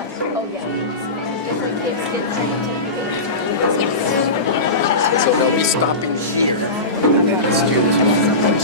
Oh, yeah. Different gifts get sent to Yes. So they'll be stopping here, and then the students will come and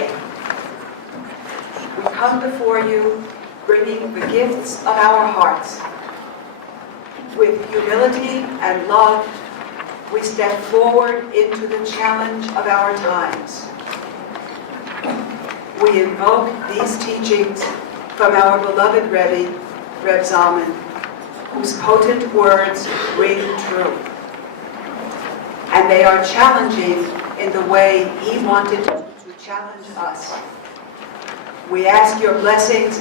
today, we come before you bringing the gifts of our hearts. With humility and love, we step forward into the challenge of our times. We invoke these teachings from our beloved Rebbe, Reb Zalman, whose potent words ring true. And they are challenging in the way he wanted to challenge us. We ask your blessings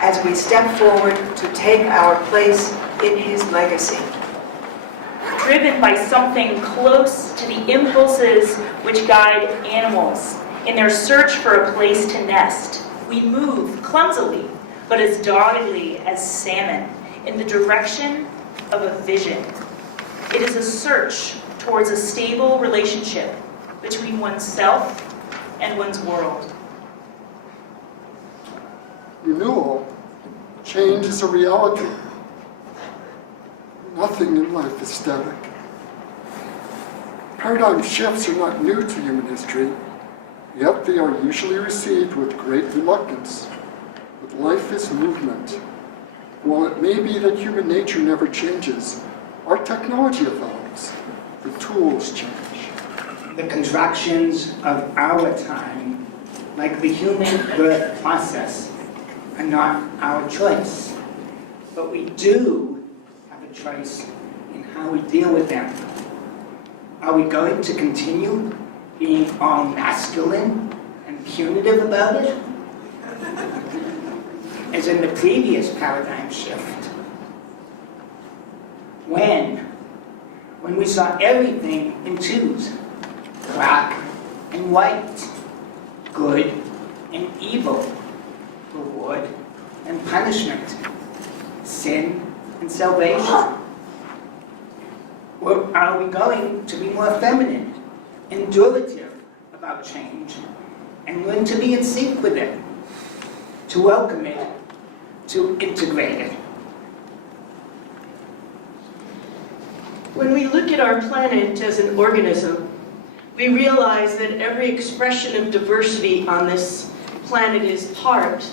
as we step forward to take our place in his legacy. Driven by something close to the impulses which guide animals in their search for a place to nest, we move clumsily, but as doggedly as salmon, in the direction of a vision. It is a search towards a stable relationship between oneself and one's world. Renewal, change is a reality. Nothing in life is static. Paradigm shifts are not new to human history, yet they are usually received with great reluctance. But life is movement. While it may be that human nature never changes, our technology evolves, the tools change. The contractions of our time, like the human birth process, are not our choice. But we do have a choice in how we deal with them. Are we going to continue being all masculine and punitive about it? As in the previous paradigm shift. When we saw everything in twos, black and white, good and evil, reward and punishment, sin and salvation. Or are we going to be more feminine, endurative about change, and learn to be in sync with it, to welcome it, to integrate it? When we look at our planet as an organism, we realize that every expression of diversity on this planet is part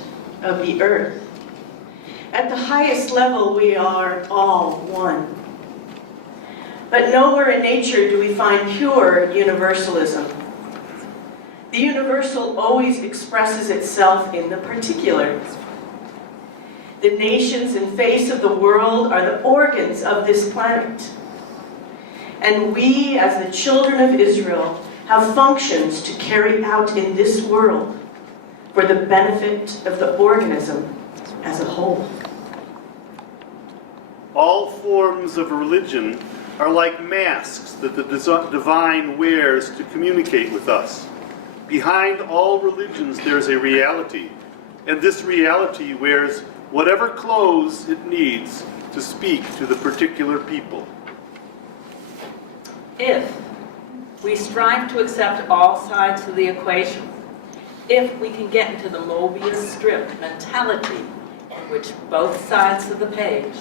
of the earth. At the highest level, we are all one. But nowhere in nature do we find pure universalism. The universal always expresses itself in the particular. The nations and face of the world are the organs of this planet. And we, as the children of Israel, have functions to carry out in this world for the benefit of the organism as a whole. All forms of religion are like masks that the divine wears to communicate with us. Behind all religions there's a reality, and this reality wears whatever clothes it needs to speak to the particular people. If we strive to accept all sides of the equation, if we can get into the Mobius strip mentality in which both sides of the page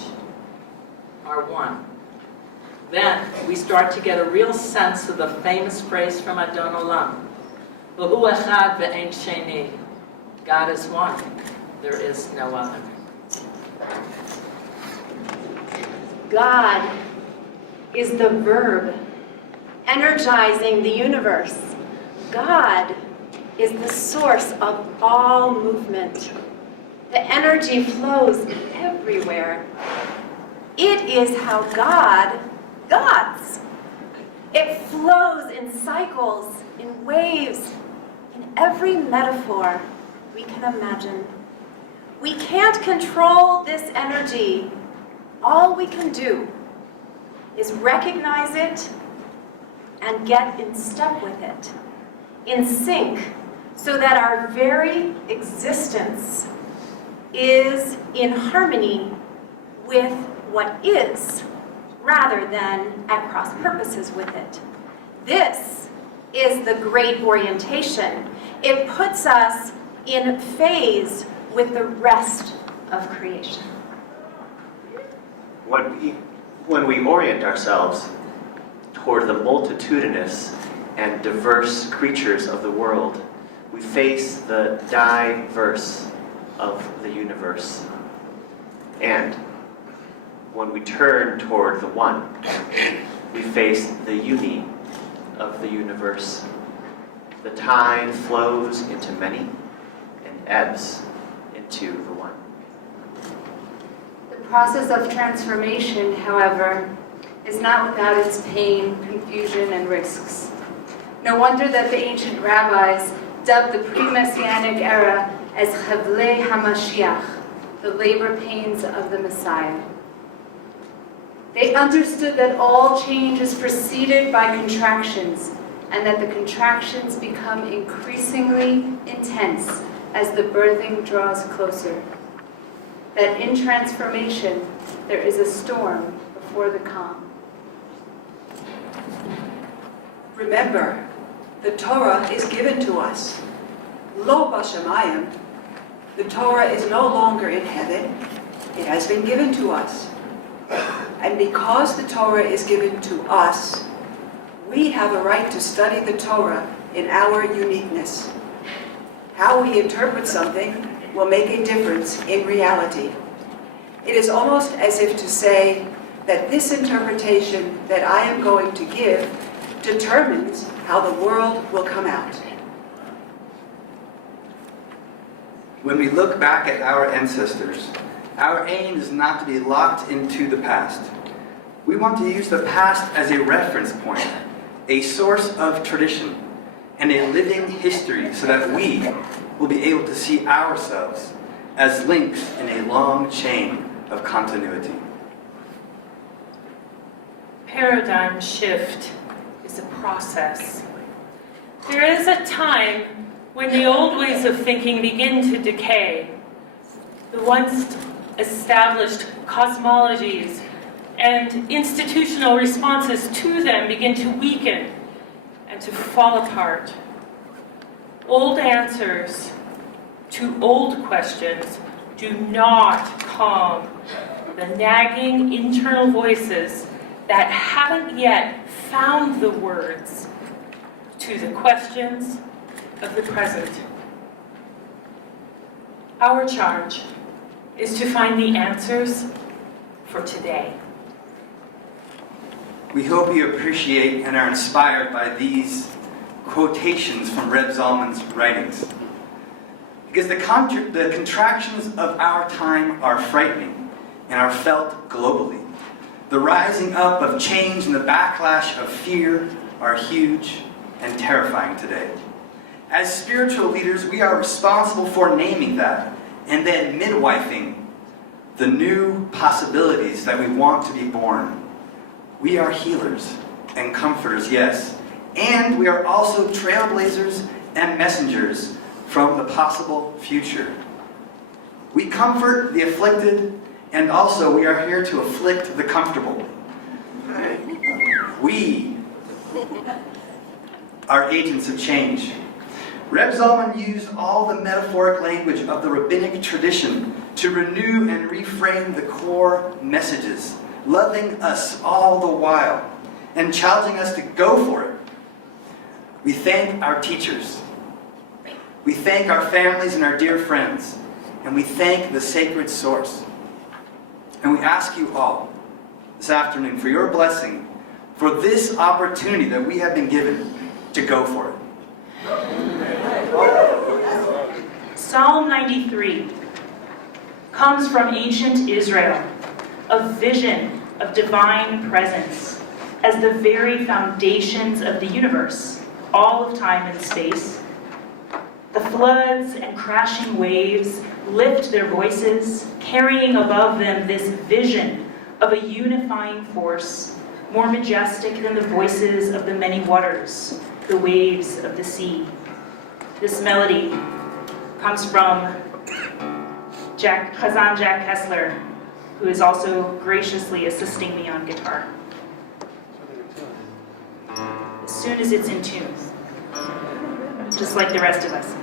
are one, then we start to get a real sense of the famous phrase from Adon Olam, V'hu echad ve'ein sheni, God is one, there is no other. God is the verb energizing the universe. God is the source of all movement. The energy flows everywhere. It is how God gods. It flows in cycles, in waves, in every metaphor we can imagine. We can't control this energy. All we can do is recognize it and get in step with it, in sync, so that our very existence is in harmony with what is, rather than at cross purposes with it. This is the great orientation. It puts us in phase with the rest of creation. When we orient ourselves toward the multitudinous and diverse creatures of the world, we face the diverse of the universe. And when we turn toward the one, we face the uni of the universe. The tide flows into many and ebbs into the one. The process of transformation, however, is not without its pain, confusion, and risks. No wonder that the ancient rabbis dubbed the Pre Messianic Era as Chavlei HaMashiach, the labor pains of the Messiah. They understood that all change is preceded by contractions, and that the contractions become increasingly intense as the birthing draws closer. That in transformation, there is a storm before the calm. Remember, the Torah is given to us. Lo b'shamayim. The Torah is no longer in heaven. It has been given to us. And because the Torah is given to us, we have a right to study the Torah in our uniqueness. How we interpret something will make a difference in reality. It is almost as if to say that this interpretation that I am going to give determines how the world will come out. When we look back at our ancestors, our aim is not to be locked into the past. We want to use the past as a reference point, a source of tradition, and a living history so that we will be able to see ourselves as links in a long chain of continuity. Paradigm shift is a process. There is a time when the old ways of thinking begin to decay. The once established cosmologies and institutional responses to them begin to weaken and to fall apart. Old answers to old questions do not calm the nagging internal voices that haven't yet found the words to the questions of the present. Our charge is to find the answers for today. We hope you appreciate and are inspired by these quotations from Rabbi Zalman's writings. Because the contractions of our time are frightening and are felt globally. The rising up of change and the backlash of fear are huge and terrifying today. As spiritual leaders, we are responsible for naming that and then midwifing the new possibilities that we want to be born. We are healers and comforters, yes, and we are also trailblazers and messengers from the possible future. We comfort the afflicted, and also we are here to afflict the comfortable. We are agents of change. Reb Zalman used all the metaphoric language of the rabbinic tradition to renew and reframe the core messages, loving us all the while and challenging us to go for it. We thank our teachers. We thank our families and our dear friends. And we thank the sacred source. And we ask you all this afternoon for your blessing for this opportunity that we have been given to go for it. Psalm 93 comes from ancient Israel, a vision of divine presence as the very foundations of the universe, all of time and space. The floods and crashing waves lift their voices, carrying above them this vision of a unifying force, more majestic than the voices of the many waters, the waves of the sea. This melody comes from Chazan Jack Kessler, who is also graciously assisting me on guitar. As soon as it's in tune, just like the rest of us.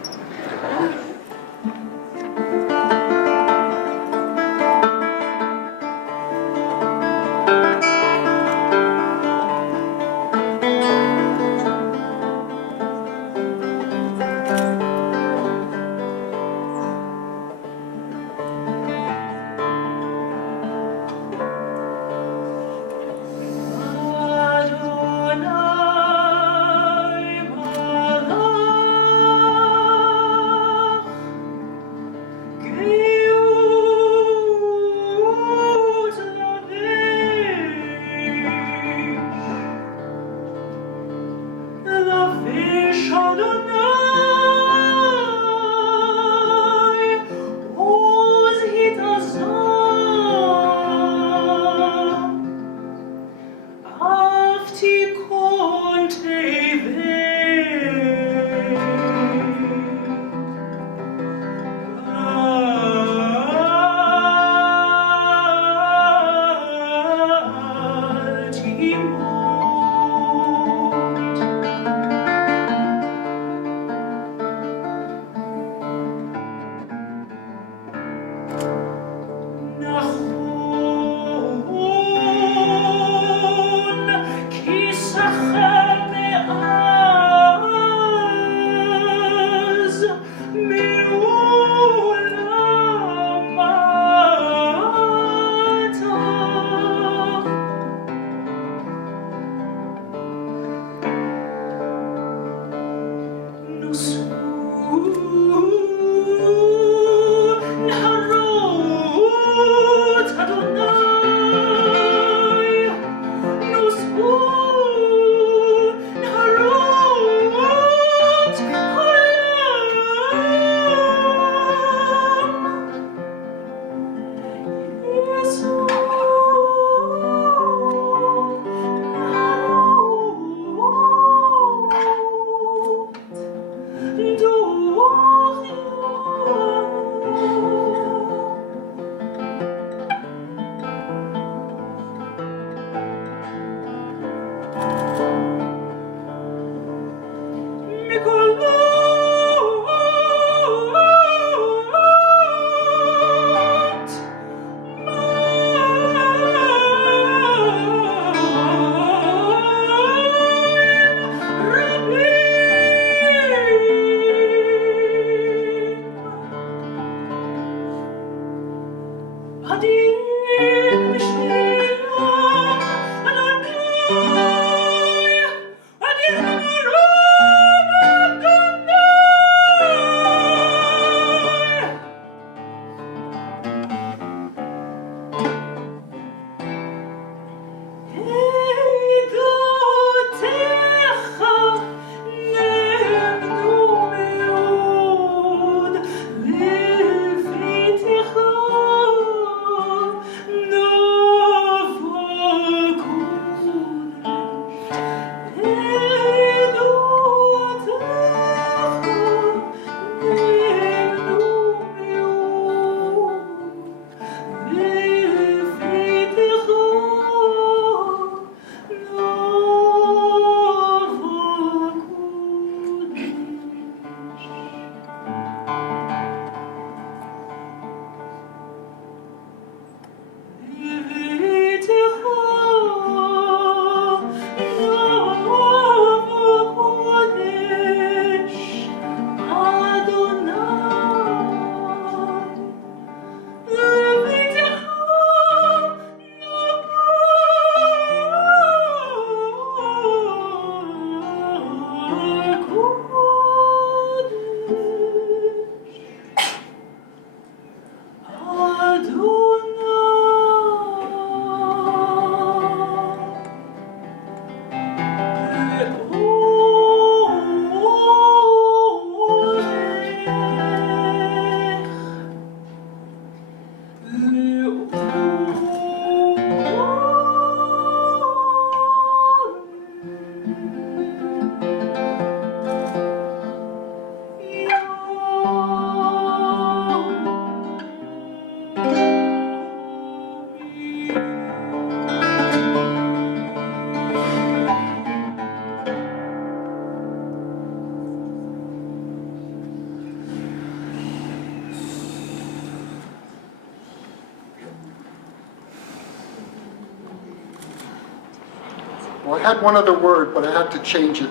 Well, I had one other word, but I had to change it.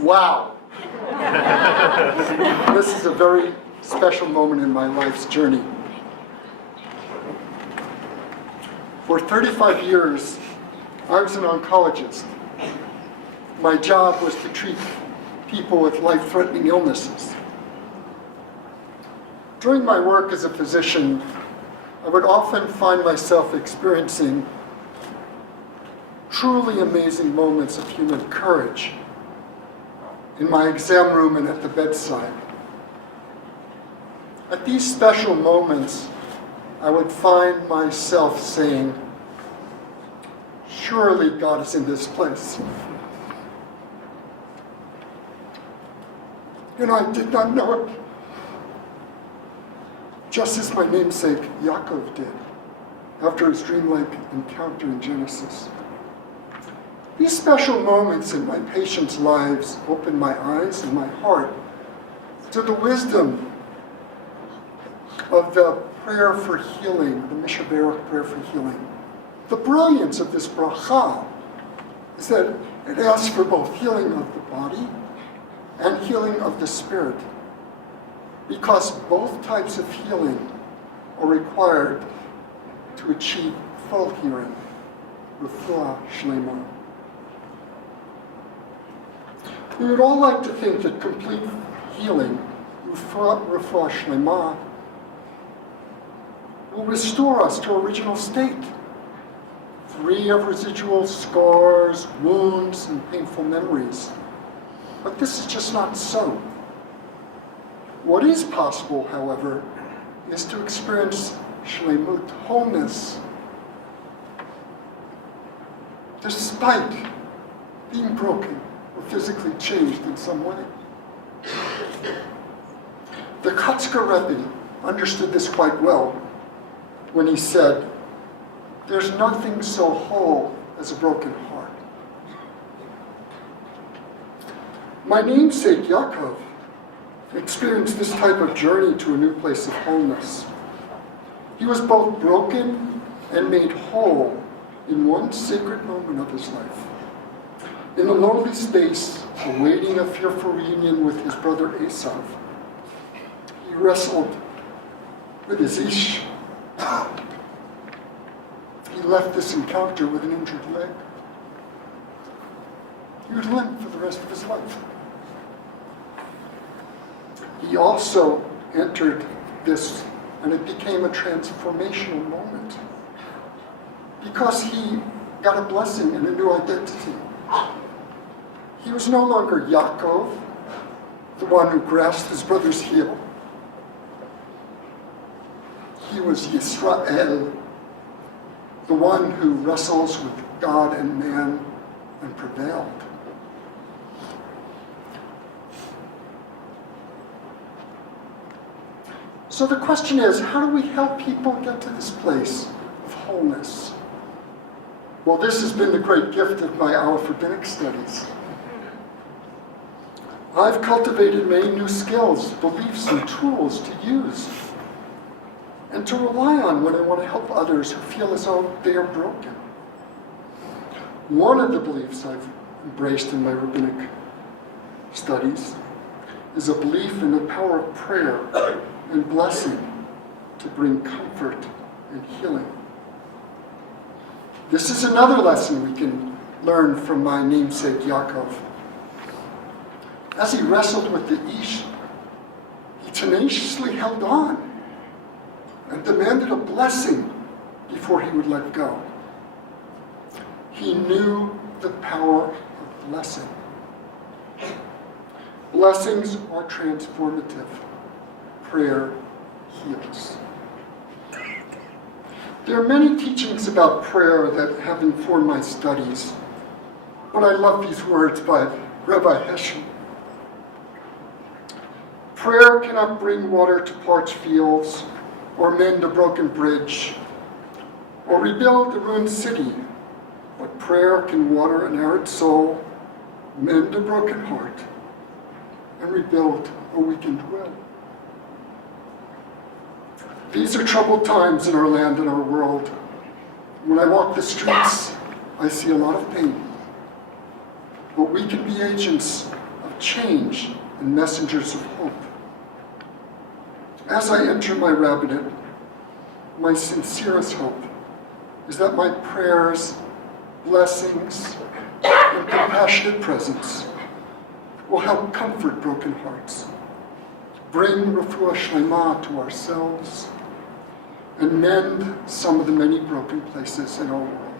Wow. This is a very special moment in my life's journey. For 35 years, I was an oncologist. My job was to treat people with life-threatening illnesses. During my work as a physician, I would often find myself experiencing truly amazing moments of human courage in my exam room and at the bedside. At these special moments, I would find myself saying, surely God is in this place. And I did not know it, just as my namesake Yaakov did after his dreamlike encounter in Genesis. These special moments in my patients' lives opened my eyes and my heart to the wisdom of the prayer for healing, the Mishaberach prayer for healing. The brilliance of this bracha is that it asks for both healing of the body and healing of the spirit, because both types of healing are required to achieve full healing, refuah shlema. We would all like to think that complete healing, refuah shlema, will restore us to original state, free of residual scars, wounds, and painful memories. But this is just not so. What is possible, however, is to experience shlemut, wholeness, despite being broken or physically changed in some way. The Kotzker Rebbe understood this quite well when he said, "There's nothing so whole as a broken heart." My namesake Yaakov experienced this type of journey to a new place of wholeness. He was both broken and made whole in one sacred moment of his life. In the lonely space, awaiting a fearful reunion with his brother Esav, he wrestled with his ish. He left this encounter with an injured leg. He would limp for the rest of his life. He also entered this, and it became a transformational moment, because he got a blessing and a new identity. He was no longer Yaakov, the one who grasped his brother's heel. He was Yisrael, the one who wrestles with God and man and prevailed. So the question is, how do we help people get to this place of wholeness? Well, this has been the great gift of my Aleph rabbinic studies. I've cultivated many new skills, beliefs, and tools to use and to rely on when I want to help others who feel as though they are broken. One of the beliefs I've embraced in my rabbinic studies is a belief in the power of prayer and blessing to bring comfort and healing. This is another lesson we can learn from my namesake Yaakov. As he wrestled with the Ish, he tenaciously held on and demanded a blessing before he would let go. He knew the power of blessing. Blessings are transformative. Prayer heals. There are many teachings about prayer that have informed my studies, but I love these words by Rabbi Heschel. Prayer cannot bring water to parched fields, or mend a broken bridge, or rebuild a ruined city, but prayer can water an arid soul, mend a broken heart, and rebuild a weakened will. These are troubled times in our land and our world. When I walk the streets, I see a lot of pain. but we can be agents of change and messengers of hope. As I enter my rabbinate, my sincerest hope is that my prayers, blessings, and compassionate presence will help comfort broken hearts, bring refuah shlema to ourselves, and mend some of the many broken places in our world.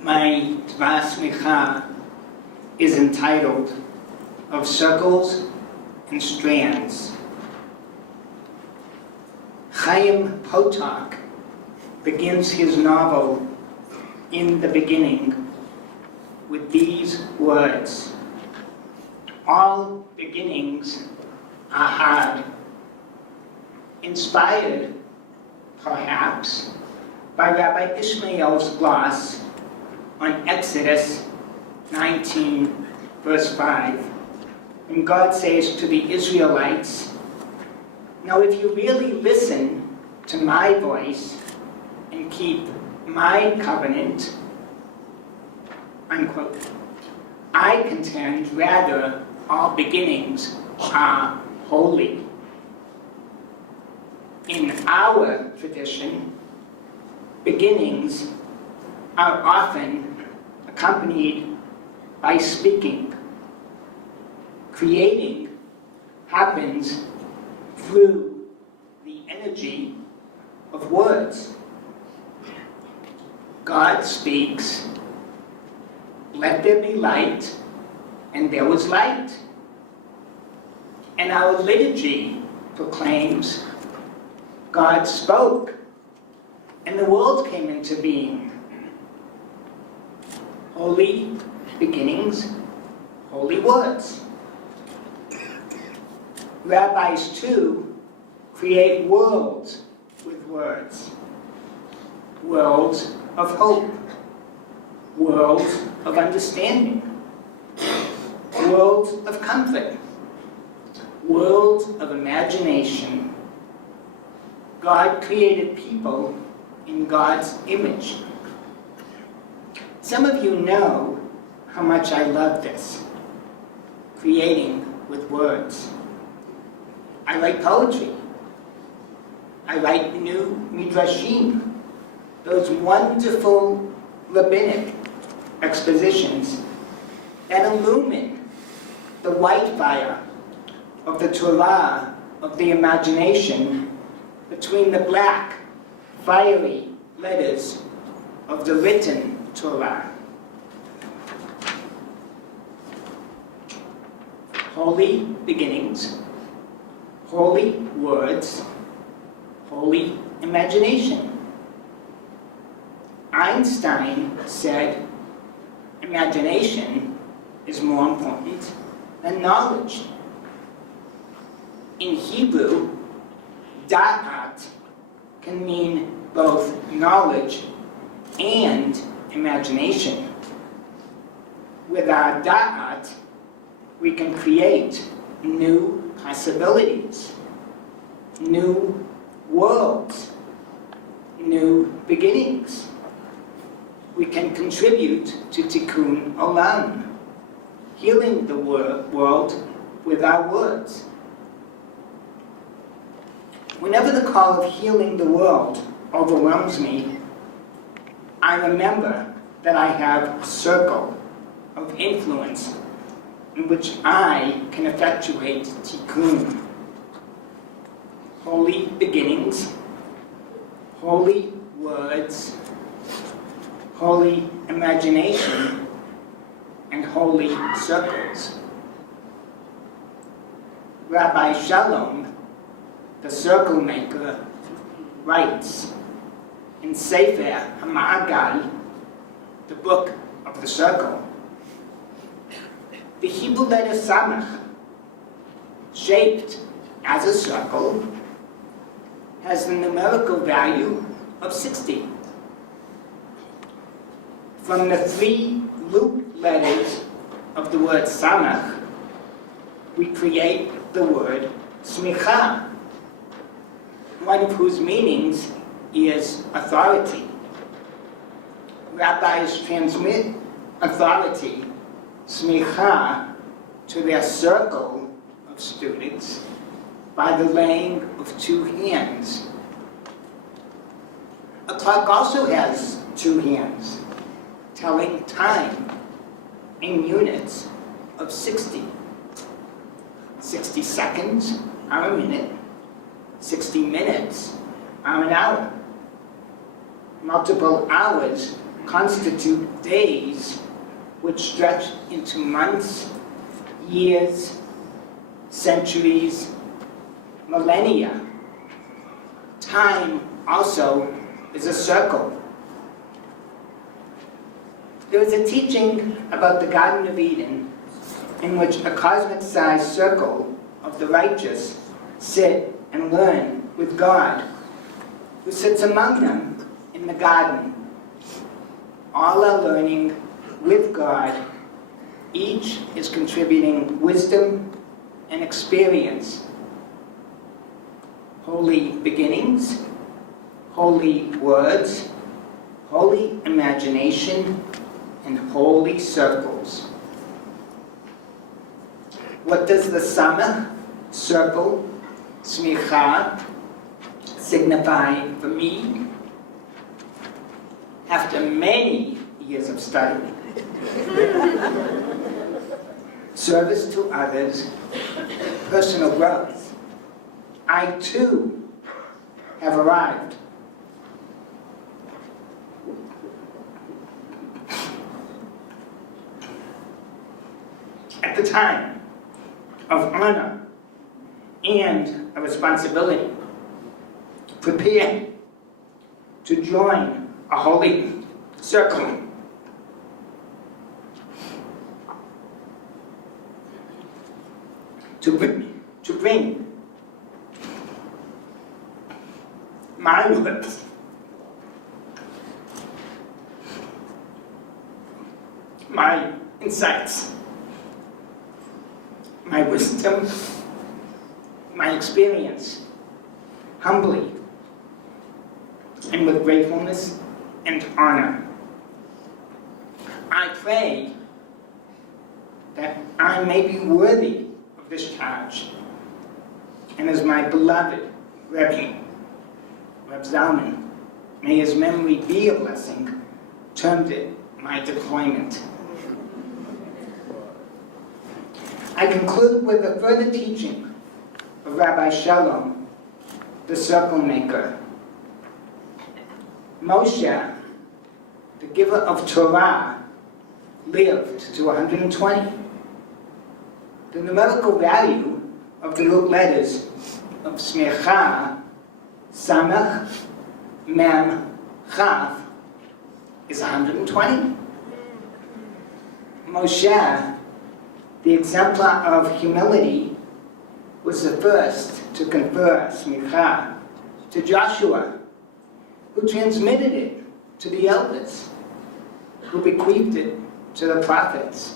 My Smicha is entitled Of Circles and Strands. Chaim Potok begins his novel In the Beginning with these words: all beginnings are hard, inspired, perhaps, by Rabbi Ishmael's gloss on Exodus 19, verse 5, when God says to the Israelites, now if you really listen to my voice and keep my covenant, unquote, I contend rather all beginnings are holy. In our tradition, beginnings are often accompanied by speaking. Creating happens through the energy of words. God speaks, let there be light, and there was light. And our liturgy proclaims, God spoke, and the world came into being. Holy beginnings, holy words. Rabbis, too, create worlds with words. Worlds of hope. Worlds of understanding. Worlds of comfort. Worlds of imagination. God created people in God's image. Some of you know how much I love this, creating with words. I write poetry. I write new midrashim, those wonderful rabbinic expositions that illumine the white fire of the Torah, of the imagination, between the black, fiery letters of the written Torah. Holy beginnings, holy words, holy imagination. Einstein said, imagination is more important than knowledge. In Hebrew, da'at can mean both knowledge and imagination. With our da'at, we can create new possibilities, new worlds, new beginnings. We can contribute to tikkun olam, healing the world with our words. Whenever the call of healing the world overwhelms me, I remember that I have a circle of influence in which I can effectuate tikkun. Holy beginnings, holy words, holy imagination, and holy circles. Rabbi Shalom, the circle maker, writes in Sefer HaMa'agal, the book of the circle, the Hebrew letter Samach, shaped as a circle, has the numerical value of 60. From the 3 loop letters of the word Samach, we create the word Smicha, one of whose meanings is authority. Rabbis transmit authority, smikhah, to their circle of students by the laying of two hands. A clock also has two hands, telling time in units of 60. 60 seconds are a minute, 60 minutes are an hour. Multiple hours constitute days which stretch into months, years, centuries, millennia. Time also is a circle. There is a teaching about the Garden of Eden in which a cosmic-sized circle of the righteous sit and learn with God, who sits among them in the garden. All are learning with God. Each is contributing wisdom and experience. Holy beginnings, holy words, holy imagination, and holy circles. What does the summer, circle, smikhah, signify for me? After many years of study, service to others, personal growth, I too have arrived. At the time of honor and a responsibility, prepare to join a holy circle. To bring my words, my insights, my wisdom, my experience, humbly and with gratefulness and honor. I pray that I may be worthy of this charge, and as my beloved Rabbi Zalman, may his memory be a blessing, termed it my deployment. I conclude with a further teaching of Rabbi Shalom, the circle maker. Moshe, the giver of Torah, lived to 120. The numerical value of the root letters of smikhah, samach, mem, chaf, is 120. Moshe, the exemplar of humility, was the first to confer smikhah to Joshua, who transmitted it to the elders, who bequeathed it to the prophets,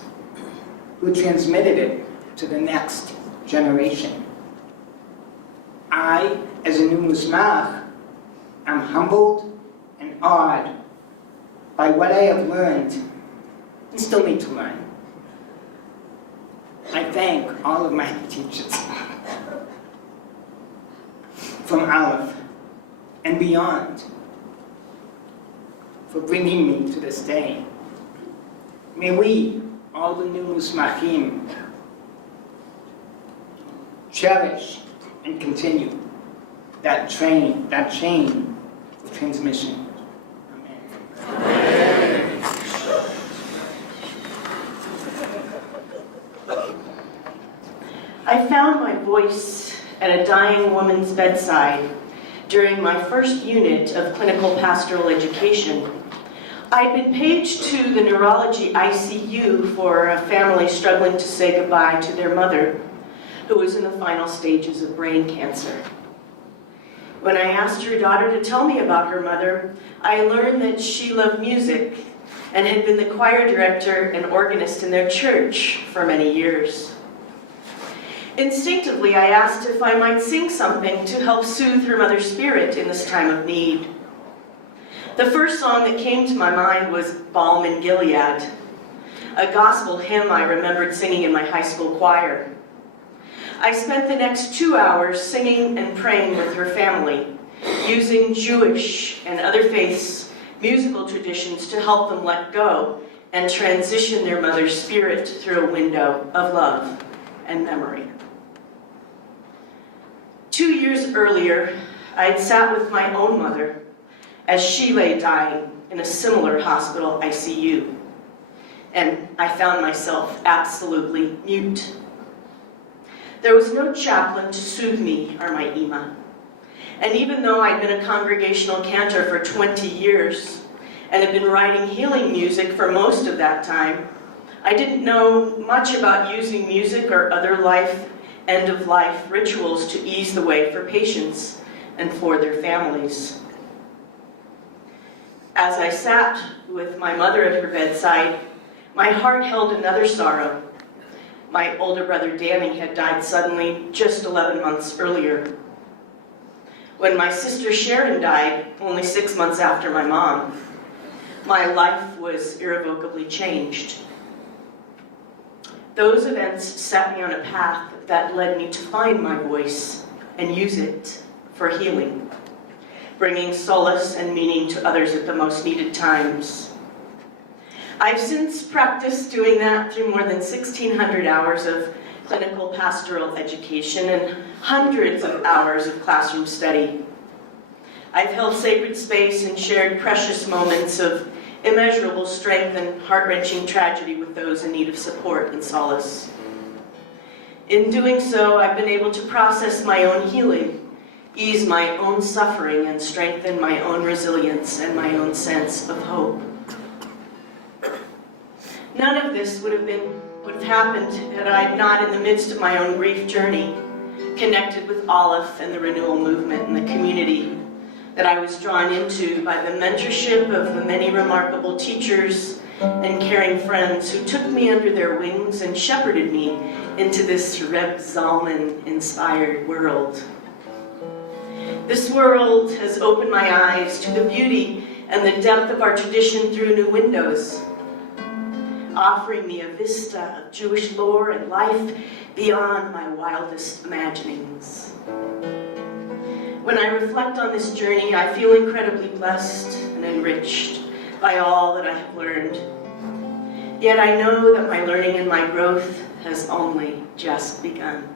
who transmitted it to the next generation. I, as a new musmach, am humbled and awed by what I have learned and still need to learn. I thank all of my teachers from Aleph and beyond for bringing me to this day. May we, all the new musmachim, cherish and continue that chain of transmission. Amen. I found my voice at a dying woman's bedside during my first unit of clinical pastoral education. I'd been paged to the neurology ICU for a family struggling to say goodbye to their mother, who was in the final stages of brain cancer. When I asked her daughter to tell me about her mother, I learned that she loved music and had been the choir director and organist in their church for many years. Instinctively, I asked if I might sing something to help soothe her mother's spirit in this time of need. The first song that came to my mind was Balm in Gilead, a gospel hymn I remembered singing in my high school choir. I spent the next 2 hours singing and praying with her family, using Jewish and other faiths' musical traditions to help them let go and transition their mother's spirit through a window of love and memory. 2 years earlier, I'd sat with my own mother as she lay dying in a similar hospital ICU, and I found myself absolutely mute. There was no chaplain to soothe me or my Ima, and even though I'd been a congregational cantor for 20 years and had been writing healing music for most of that time, I didn't know much about using music or other end-of-life rituals to ease the way for patients and for their families. As I sat with my mother at her bedside, my heart held another sorrow. My older brother Danny had died suddenly just 11 months earlier. When my sister Sharon died, only 6 months after my mom, my life was irrevocably changed. Those events set me on a path that led me to find my voice and use it for healing, bringing solace and meaning to others at the most needed times. I've since practiced doing that through more than 1,600 hours of clinical pastoral education and hundreds of hours of classroom study. I've held sacred space and shared precious moments of immeasurable strength and heart-wrenching tragedy with those in need of support and solace. In doing so, I've been able to process my own healing, ease my own suffering, and strengthen my own resilience and my own sense of hope. None of this would have happened had I not, in the midst of my own grief journey, connected with Aleph and the Renewal movement and the community that I was drawn into by the mentorship of the many remarkable teachers and caring friends who took me under their wings and shepherded me into this Rabbi Zalman-inspired world. This world has opened my eyes to the beauty and the depth of our tradition through new windows, offering me a vista of Jewish lore and life beyond my wildest imaginings. When I reflect on this journey, I feel incredibly blessed and enriched by all that I have learned. Yet I know that my learning and my growth has only just begun.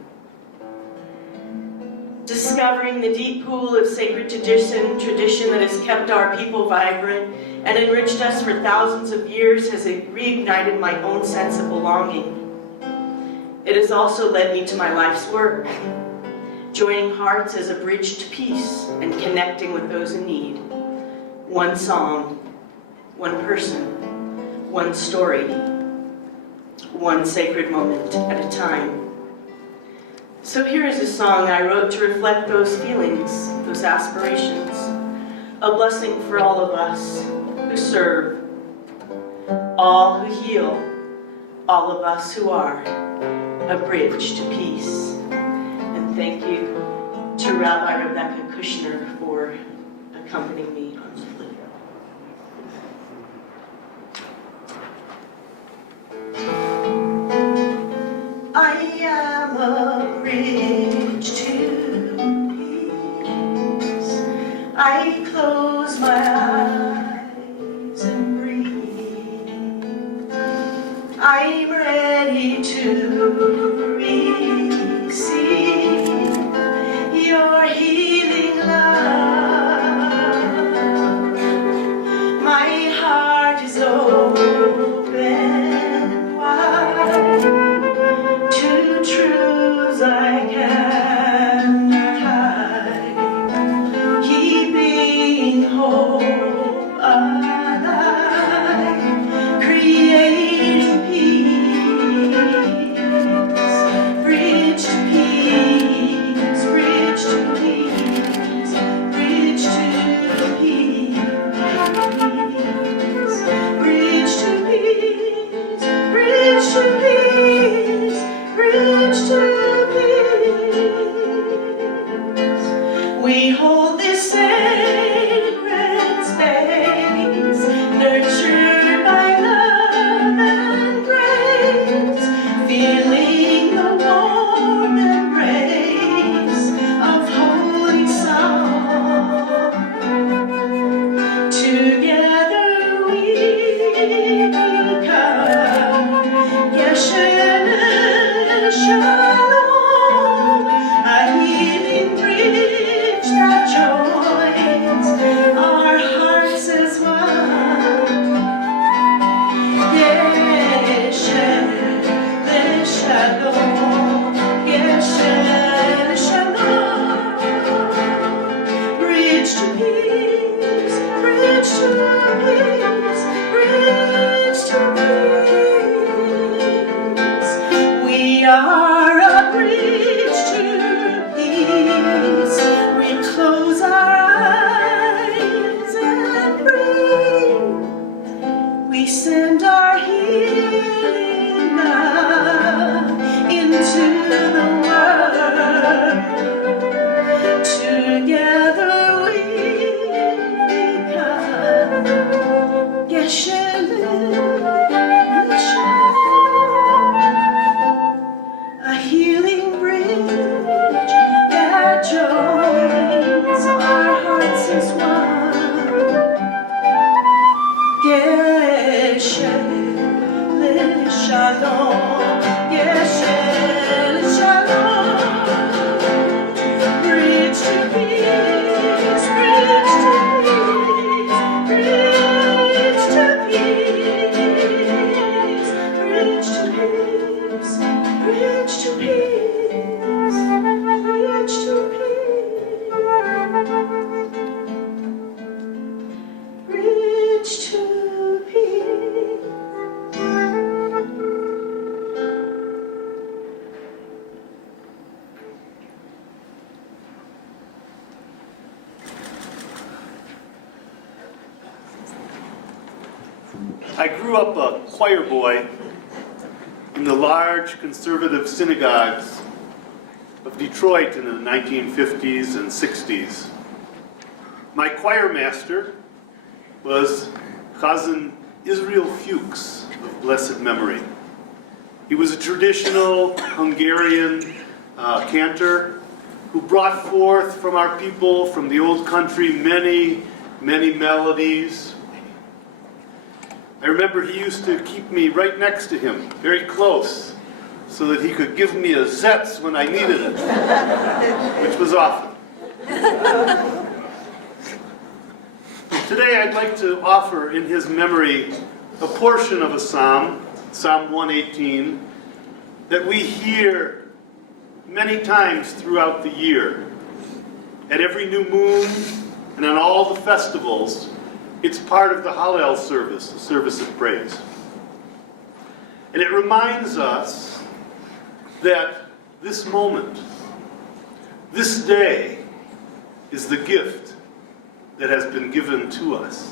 Discovering the deep pool of sacred tradition that has kept our people vibrant and enriched us for thousands of years has reignited my own sense of belonging. It has also led me to my life's work, joining hearts as a bridge to peace and connecting with those in need. One song, one person, one story, one sacred moment at a time. So here is a song I wrote to reflect those feelings, those aspirations, a blessing for all of us who serve, all who heal, all of us who are a bridge to peace. And thank you to Rabbi Rebecca Kushner for accompanying me on the flute. I am a bridge to peace. I close my eyes and breathe. I'm ready to receive your healing love. My heart is open wide to truths I can Shalom, Yesod Shalom. Bridge to peace, bridge to peace, bridge to peace. We are a bridge to peace. We close our eyes and breathe. We send our healing love into the world. Together we become Geshem, a healing bridge that joins our hearts as one. Geshem Shalom, Geshem Shalom. Bridge to peace, bridge to peace, bridge to peace, bridge to peace, bridge to peace, bridge to peace, bridge to peace. I grew up a choir boy in the large conservative synagogues of Detroit in the 1950s and 60s. My choir master was Chazan Israel Fuchs of blessed memory. He was a traditional Hungarian cantor who brought forth from our people, from the old country, many, many melodies. I remember he used to keep me right next to him, very close, so that he could give me a zetz when I needed it, which was often. Today I'd like to offer in his memory a portion of a psalm, Psalm 118, that we hear many times throughout the year. At every new moon and on all the festivals, it's part of the Hallel service, the service of praise. And it reminds us that this moment, this day, is the gift that has been given to us.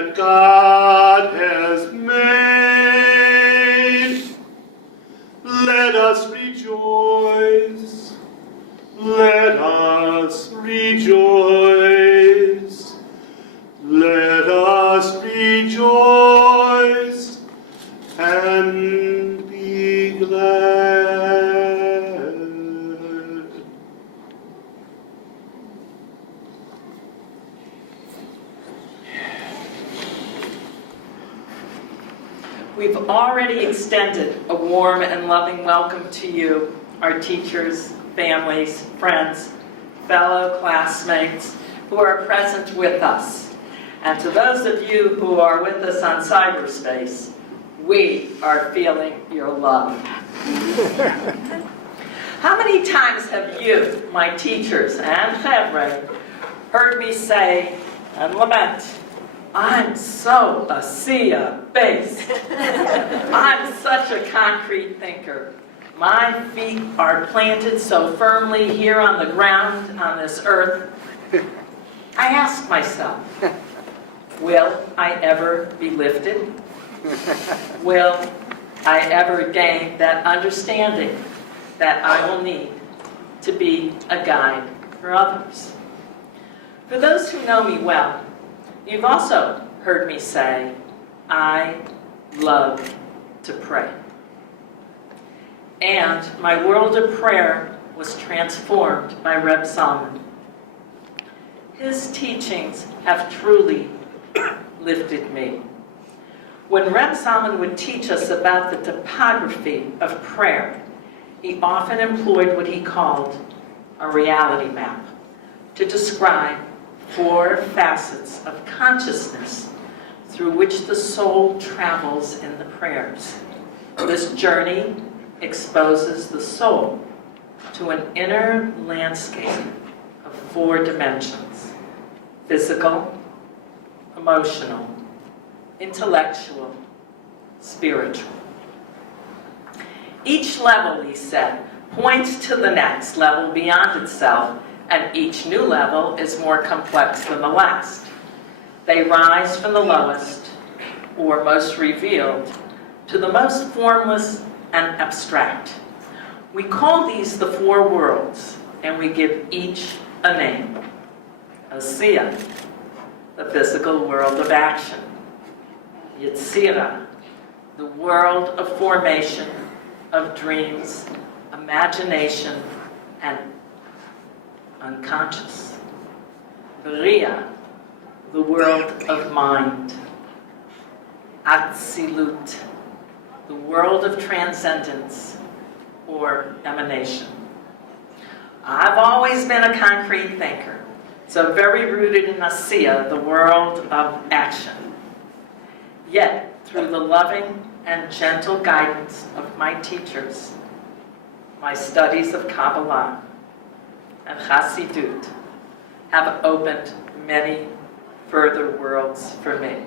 that God has made. Let us rejoice. Let us rejoice. Let us rejoice and be glad. We've already extended a warm and loving welcome to you, our teachers, families, friends, fellow classmates who are present with us. And to those of you who are with us on cyberspace, we are feeling your love. How many times have you, my teachers and Chevre, heard me say and lament, I'm so Asiya-based. I'm such a concrete thinker. My feet are planted so firmly here on the ground, on this earth. I ask myself, will I ever be lifted? Will I ever gain that understanding that I will need to be a guide for others? For those who know me well, you've also heard me say, I love to pray. And my world of prayer was transformed by Reb Zalman. His teachings have truly lifted me. When Reb Zalman would teach us about the topography of prayer, he often employed what he called a reality map to describe 4 facets of consciousness through which the soul travels in the prayers. This journey exposes the soul to an inner landscape of 4 dimensions: physical, emotional, intellectual, spiritual. Each level, he said, points to the next level beyond itself, and each new level is more complex than the last. They rise from the lowest, or most revealed, to the most formless and abstract. We call these the 4 worlds, and we give each a name. Asiya, the physical world of action. Yetzirah, the world of formation, of dreams, imagination, and unconscious. Bria, the world of mind. Atzilut, the world of transcendence or emanation. I've always been a concrete thinker, so very rooted in Asiya, the world of action. Yet, through the loving and gentle guidance of my teachers, my studies of Kabbalah and Chassidut have opened many further worlds for me.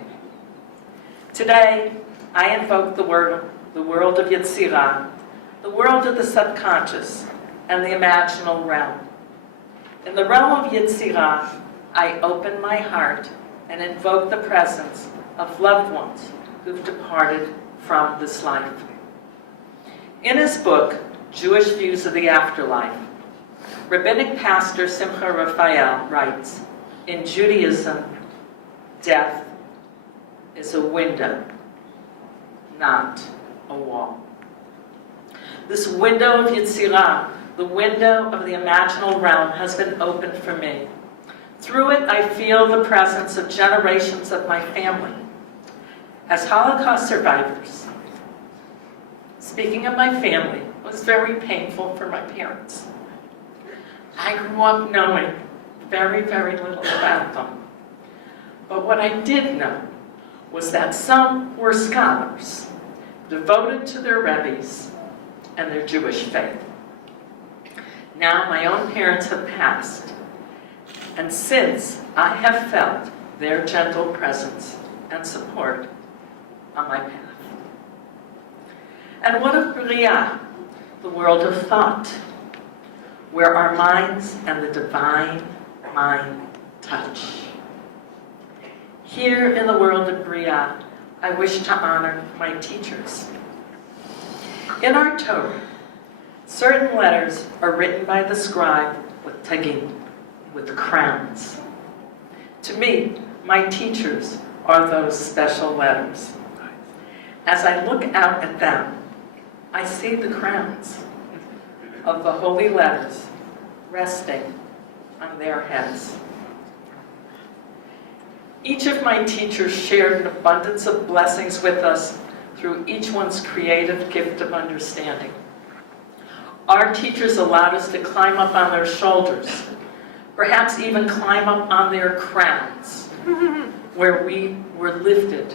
Today, I invoke the world of Yetzirah, the world of the subconscious, and the imaginal realm. In the realm of Yetzirah, I open my heart and invoke the presence of loved ones who've departed from this life. In his book, Jewish Views of the Afterlife, rabbinic pastor Simcha Raphael writes, in Judaism, death is a window, not a wall. This window of Yetzirah, the window of the imaginal realm, has been opened for me. Through it, I feel the presence of generations of my family. As Holocaust survivors, speaking of my family was very painful for my parents. I grew up knowing very, very little about them. But what I did know was that some were scholars, devoted to their rebbes and their Jewish faith. Now my own parents have passed, and since I have felt their gentle presence and support on my path. And what of Bria, the world of thought, where our minds and the divine mind touch? Here in the world of Bria, I wish to honor my teachers. In our Torah, certain letters are written by the scribe with tagim, with crowns. To me, my teachers are those special letters. As I look out at them, I see the crowns of the holy letters resting on their heads. Each of my teachers shared an abundance of blessings with us through each one's creative gift of understanding. Our teachers allowed us to climb up on their shoulders, perhaps even climb up on their crowns, where we were lifted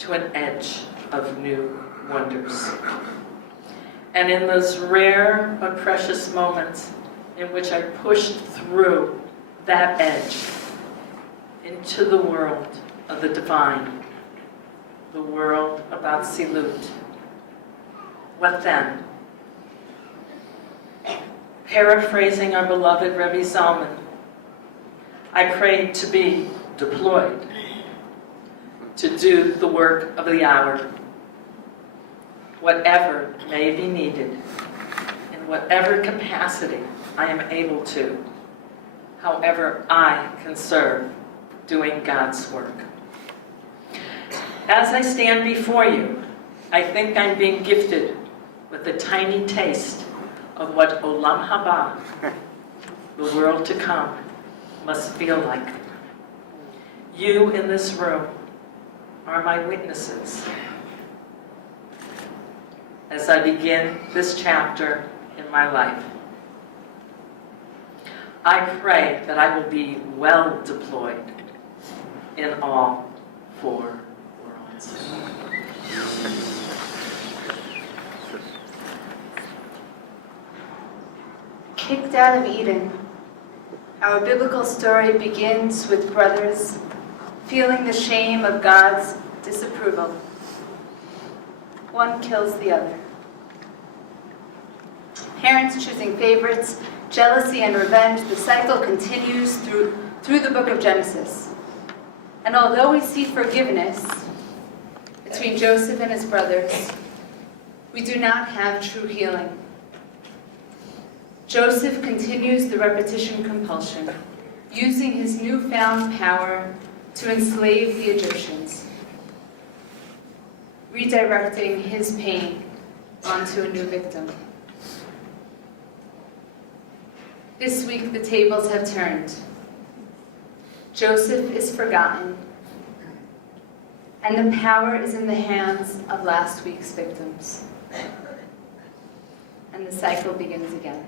to an edge of new wonders. And in those rare but precious moments in which I pushed through that edge into the world of the divine, the world about Silut, what then? Paraphrasing our beloved Rabbi Zalman, I prayed to be deployed, to do the work of the hour, whatever may be needed, in whatever capacity I am able to, however I can serve, doing God's work. As I stand before you, I think I'm being gifted with a tiny taste of what Olam Haba, the world to come, must feel like. You in this room are my witnesses as I begin this chapter in my life. I pray that I will be well deployed in all four worlds. Kicked out of Eden, our biblical story begins with brothers feeling the shame of God's disapproval. One kills the other. Parents choosing favorites, jealousy and revenge, the cycle continues through the book of Genesis. And although we see forgiveness between Joseph and his brothers, we do not have true healing. Joseph continues the repetition compulsion, using his newfound power to enslave the Egyptians, redirecting his pain onto a new victim. This week the tables have turned. Joseph is forgotten, and the power is in the hands of last week's victims. And the cycle begins again.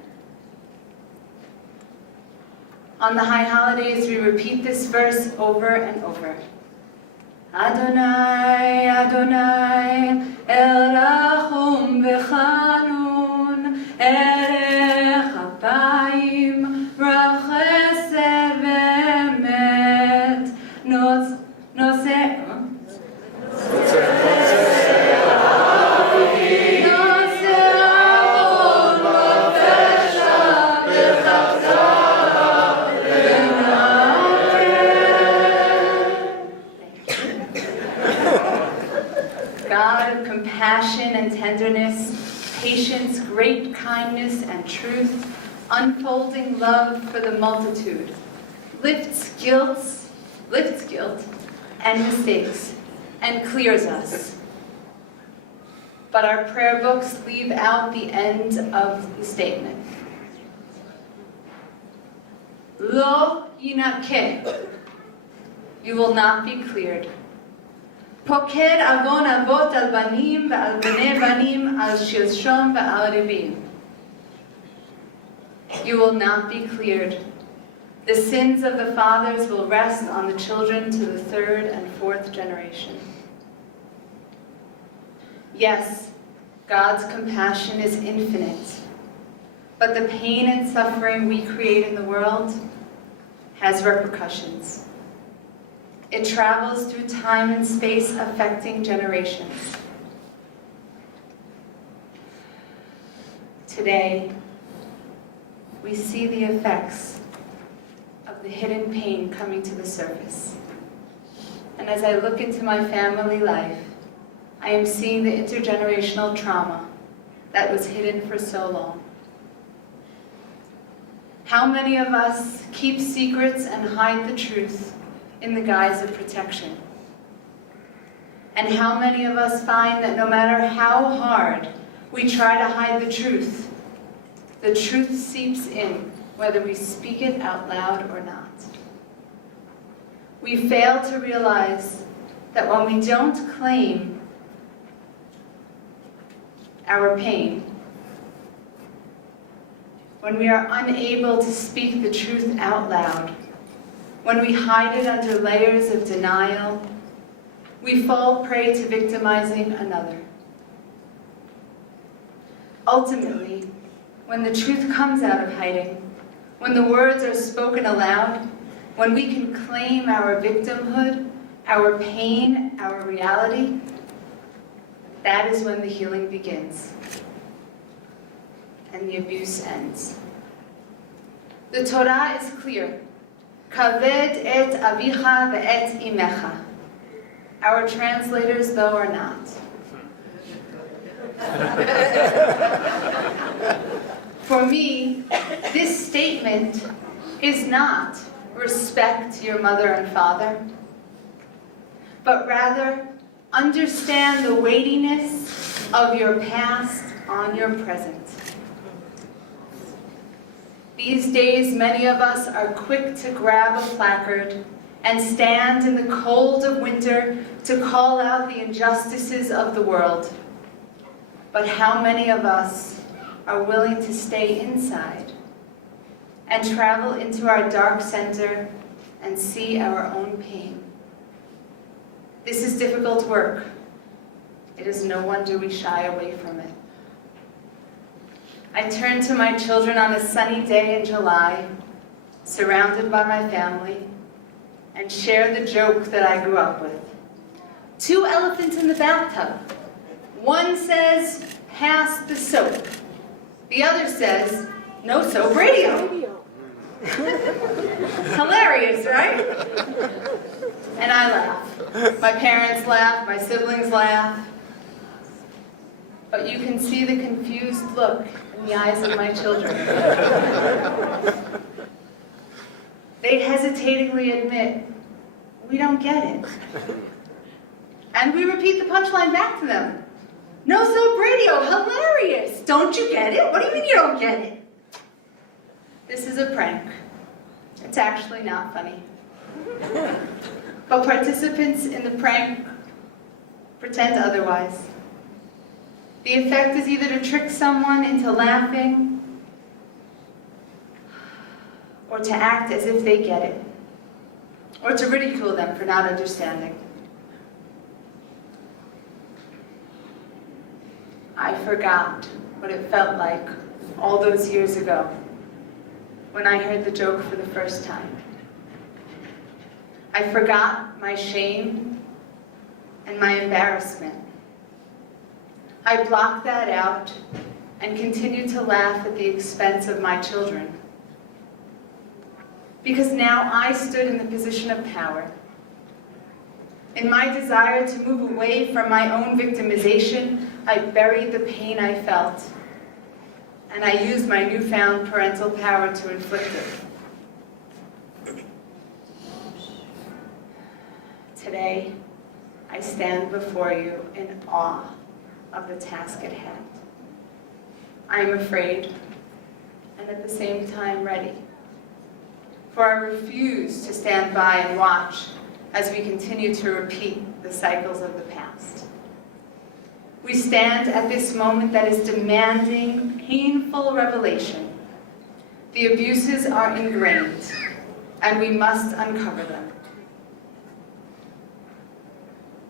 On the high holidays, we repeat this verse over and over. Adonai, Adonai, El Rachum V'Chanun, Erech Apayim, Rav Chesed V'Emet, Noseh God of compassion and tenderness, patience, great kindness and truth, unfolding love for the multitude, lifts guilt and mistakes, and clears us. But our prayer books leave out the end of the statement. Lo yinakeh, you will not be cleared. Poked avon avot al banim ve'al bnei banim al shilshom ve'al ribim. You will not be cleared. The sins of the fathers will rest on the children to the third and fourth generation. Yes, God's compassion is infinite, but the pain and suffering we create in the world has repercussions. It travels through time and space, affecting generations. Today, we see the effects of the hidden pain coming to the surface. and as I look into my family life, I am seeing the intergenerational trauma that was hidden for so long. How many of us keep secrets and hide the truth in the guise of protection? And how many of us find that no matter how hard we try to hide the truth seeps in, whether we speak it out loud or not? We fail to realize that when we don't claim our pain, when we are unable to speak the truth out loud, when we hide it under layers of denial, we fall prey to victimizing another. Ultimately, when the truth comes out of hiding, when the words are spoken aloud, when we can claim our victimhood, our pain, our reality, that is when the healing begins and the abuse ends. The Torah is clear. Kaved et avicha ve'et imecha. Our translators, though, are not. For me, this statement is not respect your mother and father, but rather understand the weightiness of your past on your present. These days, many of us are quick to grab a placard and stand in the cold of winter to call out the injustices of the world. But how many of us are willing to stay inside and travel into our dark center and see our own pain? This is difficult work. It is no wonder we shy away from it. I turn to my children on a sunny day in July, surrounded by my family, and share the joke that I grew up with. 2 elephants in the bathtub. One says, pass the soap. The other says, no soap radio. Hilarious, right? And I laugh. My parents laugh, my siblings laugh. But you can see the confused look in the eyes of my children. They hesitatingly admit, we don't get it. And we repeat the punchline back to them. No soap radio, hilarious. Don't you get it? What do you mean you don't get it? This is a prank. It's actually not funny. But participants in the prank pretend otherwise. The effect is either to trick someone into laughing or to act as if they get it, or to ridicule them for not understanding. I forgot what it felt like all those years ago when I heard the joke for the first time. I forgot my shame and my embarrassment. I blocked that out and continued to laugh at the expense of my children. Because now I stood in the position of power. In my desire to move away from my own victimization, I buried the pain I felt, and I used my newfound parental power to inflict it. Today, I stand before you in awe of the task at hand. I am afraid, and at the same time ready. For I refuse to stand by and watch as we continue to repeat the cycles of the past. We stand at this moment that is demanding painful revelation. The abuses are ingrained, and we must uncover them.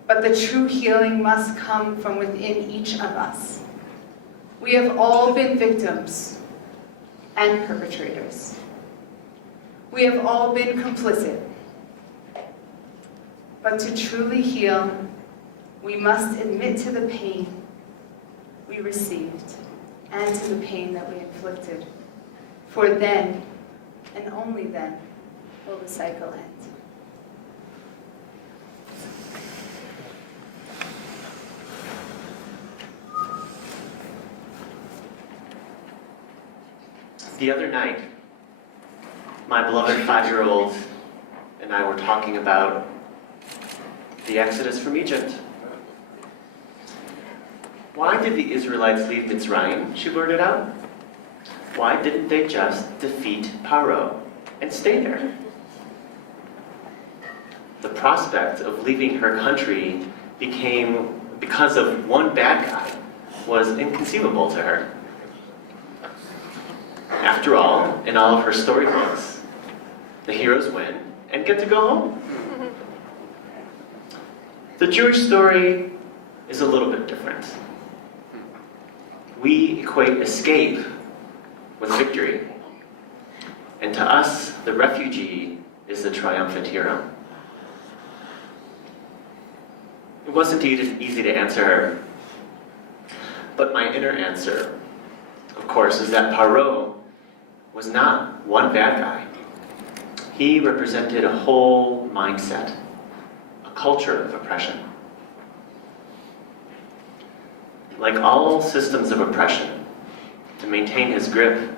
But the true healing must come from within each of us. We have all been victims and perpetrators. We have all been complicit. But to truly heal, we must admit to the pain we received and to the pain that we inflicted. For then, and only then, will the cycle end. The other night, my beloved 5-year-old and I were talking about the Exodus from Egypt. Why did the Israelites leave Mitzrayim? She blurted out. Why didn't they just defeat Paro and stay there? The prospect of leaving her country became, because of one bad guy, was inconceivable to her. After all, in all of her storybooks, the heroes win and get to go home. The Jewish story is a little bit different. We equate escape with victory. And to us, the refugee is the triumphant hero. It wasn't easy to answer her. But my inner answer, of course, is that Paro was not one bad guy. He represented a whole mindset, a culture of oppression. Like all systems of oppression, to maintain his grip,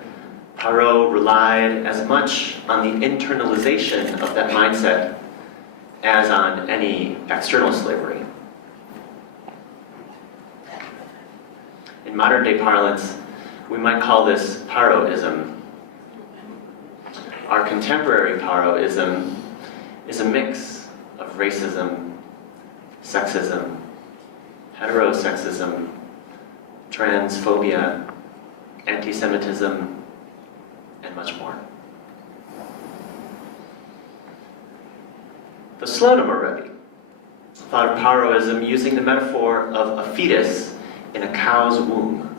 Paro relied as much on the internalization of that mindset as on any external slavery. In modern day parlance, we might call this Paroism. Our contemporary Paroism is a mix of racism, sexism, heterosexism, transphobia, anti-Semitism, and much more. The Shlomo Rebbe thought of Paroism using the metaphor of a fetus in a cow's womb,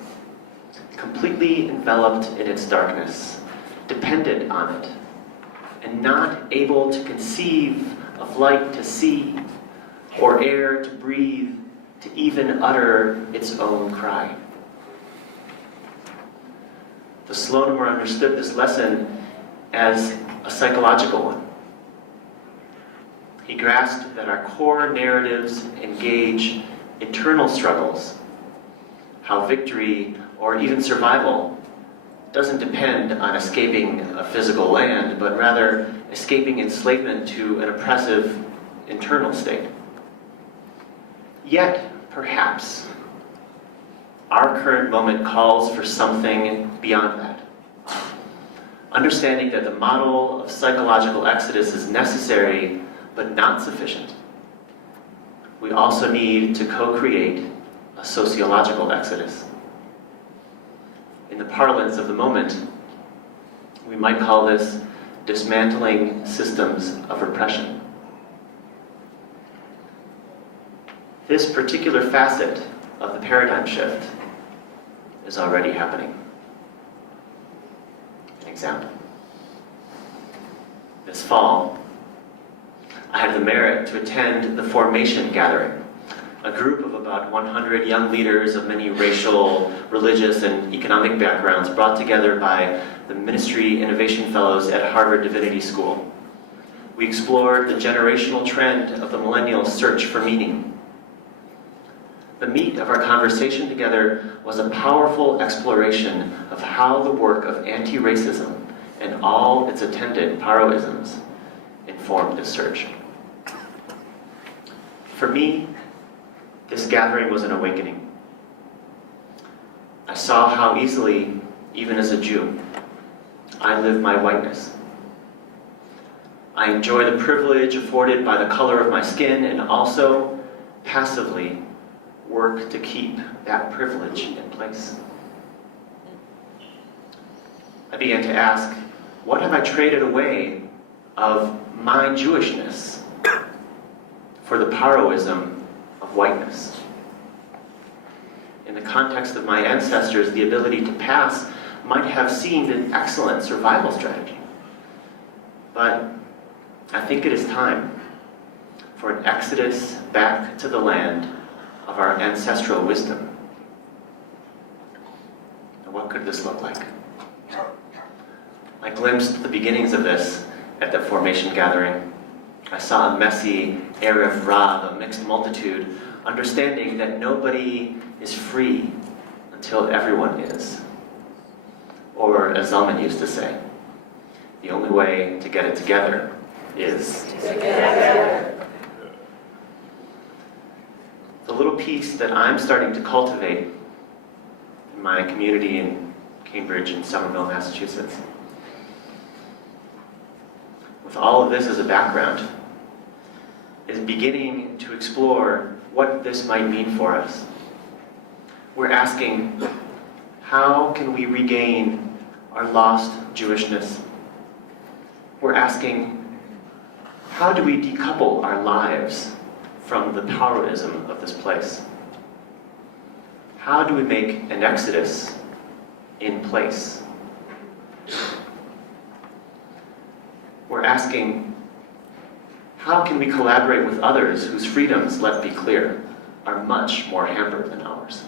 completely enveloped in its darkness, dependent on it, and not able to conceive of light to see, or air to breathe, to even utter its own cry. The Shlomo understood this lesson as a psychological one. He grasped that our core narratives engage internal struggles, how victory or even survival doesn't depend on escaping a physical land, but rather escaping enslavement to an oppressive internal state. Yet, perhaps, our current moment calls for something beyond that. Understanding that the model of psychological exodus is necessary, but not sufficient. We also need to co-create a sociological exodus. In the parlance of the moment, we might call this dismantling systems of repression. This particular facet of the paradigm shift is already happening. An example. This fall, I had the merit to attend the Formation Gathering, a group of about 100 young leaders of many racial, religious, and economic backgrounds brought together by the Ministry Innovation Fellows at Harvard Divinity School. We explored the generational trend of the millennial search for meaning. The meat of our conversation together was a powerful exploration of how the work of anti-racism and all its attendant Paroisms informed this search. For me, this gathering was an awakening. I saw how easily, even as a Jew, I live my whiteness. I enjoy the privilege afforded by the color of my skin and also passively work to keep that privilege in place. I began to ask, what have I traded away of my Jewishness for the Paroism of whiteness? In the context of my ancestors, the ability to pass might have seemed an excellent survival strategy. But I think it is time for an exodus back to the land of our ancestral wisdom. And what could this look like? I glimpsed the beginnings of this at the Formation Gathering. I saw a messy Erev Rav, a mixed multitude, understanding that nobody is free until everyone is. Or as Zalman used to say, the only way to get it together is together. The little piece that I'm starting to cultivate in my community in Cambridge and Somerville, Massachusetts, with all of this as a background, is beginning to explore what this might mean for us. We're asking, how can we regain our lost Jewishness? We're asking, how do we decouple our lives from the powerism of this place? How do we make an exodus in place? We're asking, how can we collaborate with others whose freedoms, let's be clear, are much more hampered than ours?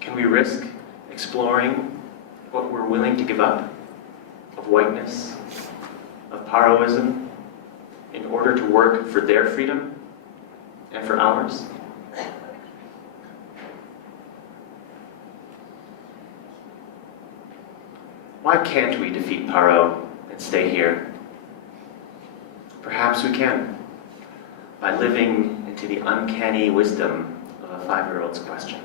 Can we risk exploring what we're willing to give up of whiteness, of paroism, in order to work for their freedom and for ours? Why can't we defeat Paro and stay here? Perhaps we can, by living into the uncanny wisdom of a 5-year-old's question.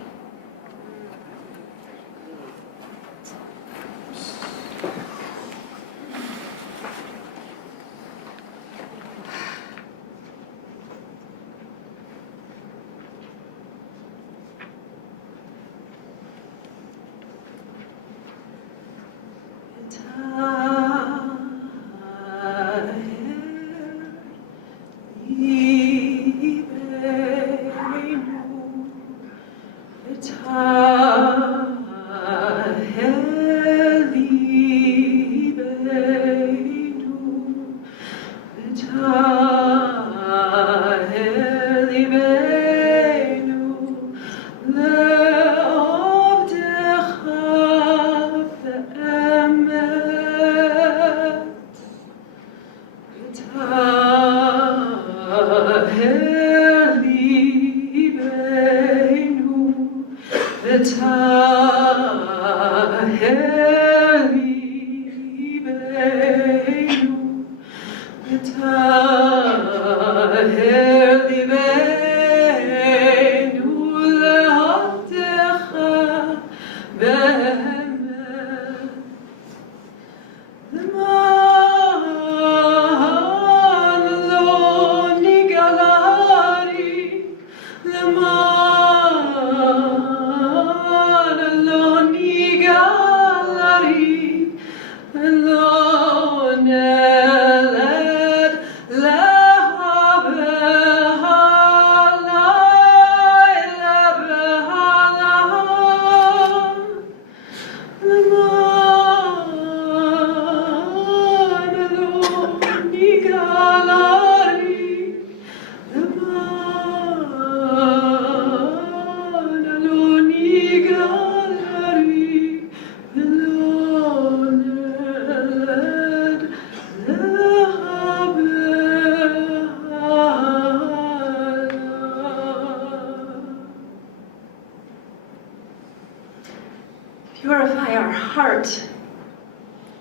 Purify our heart,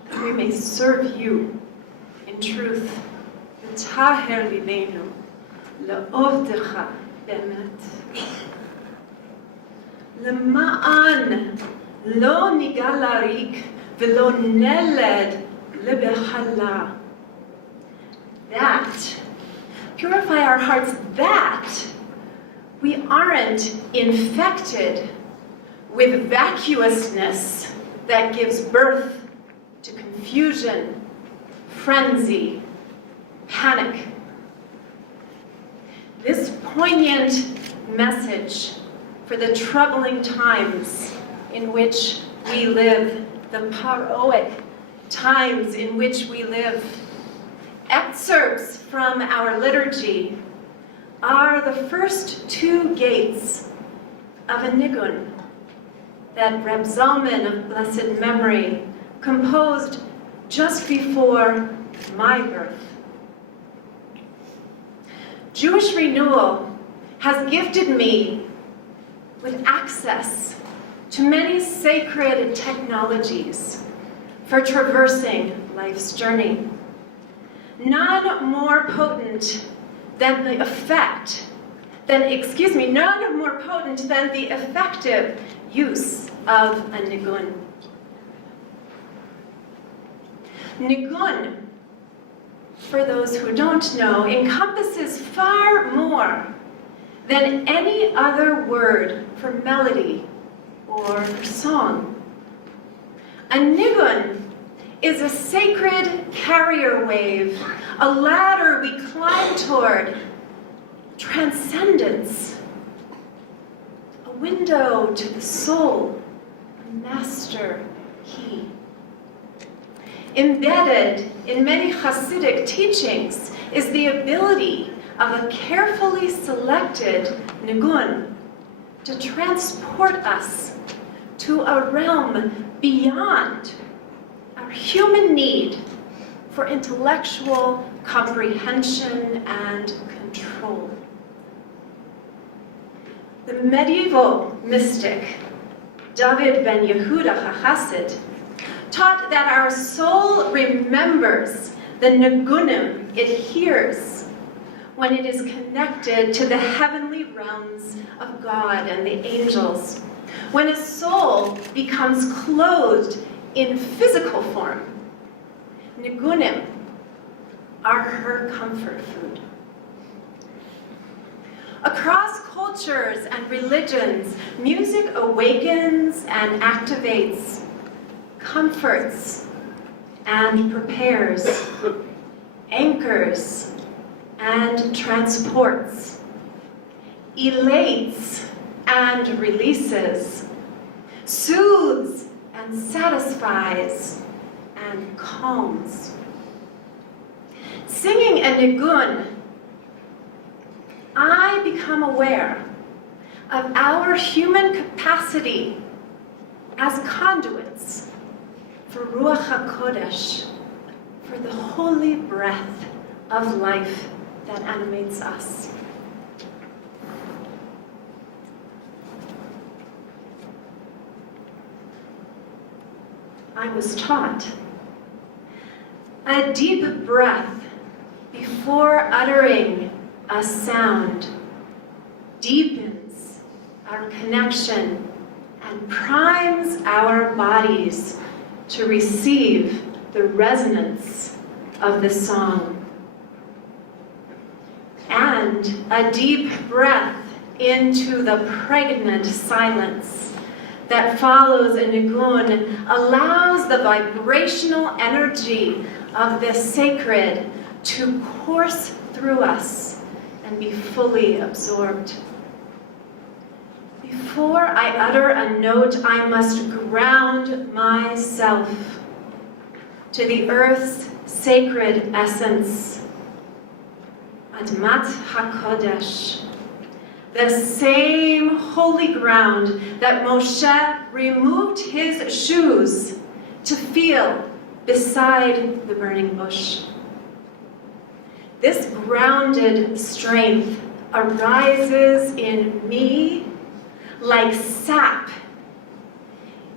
that we may serve you in truth. V'taher libeinu le'ovdecha be'emet. Lema'an lo nigal larik v'lo neled lebehala. That, purify our hearts that we aren't infected with vacuousness that gives birth to confusion, frenzy, panic. This poignant message for the troubling times in which we live, the paroic times in which we live. Excerpts from our liturgy are the first 2 gates of a nigun that Rabbi Zalman of blessed memory composed just before my birth. Jewish Renewal has gifted me with access to many sacred technologies for traversing life's journey. None more potent than the effective use of a nigun. Nigun, for those who don't know, encompasses far more than any other word for melody or for song. A nigun is a sacred carrier wave, a ladder we climb toward transcendence, a window to the soul, a master key. Embedded in many Hasidic teachings is the ability of a carefully selected nigun to transport us to a realm beyond our human need for intellectual comprehension and control. The medieval mystic David ben Yehuda HaChassid taught that our soul remembers the nigunim it hears when it is connected to the heavenly realms of God and the angels. When a soul becomes clothed in physical form, nigunim are her comfort food. Across cultures and religions, music awakens and activates, comforts and prepares, anchors and transports, elates and releases, soothes and satisfies, and calms. Singing a nigun, I become aware of our human capacity as conduits for Ruach HaKodesh, for the holy breath of life that animates us. I was taught a deep breath before uttering a sound deepens our connection and primes our bodies to receive the resonance of the song. And a deep breath into the pregnant silence that follows a nigun allows the vibrational energy of the sacred to course through us and be fully absorbed. Before I utter a note, I must ground myself to the earth's sacred essence, Admat HaKodesh, the same holy ground that Moshe removed his shoes to feel beside the burning bush. This grounded strength arises in me like sap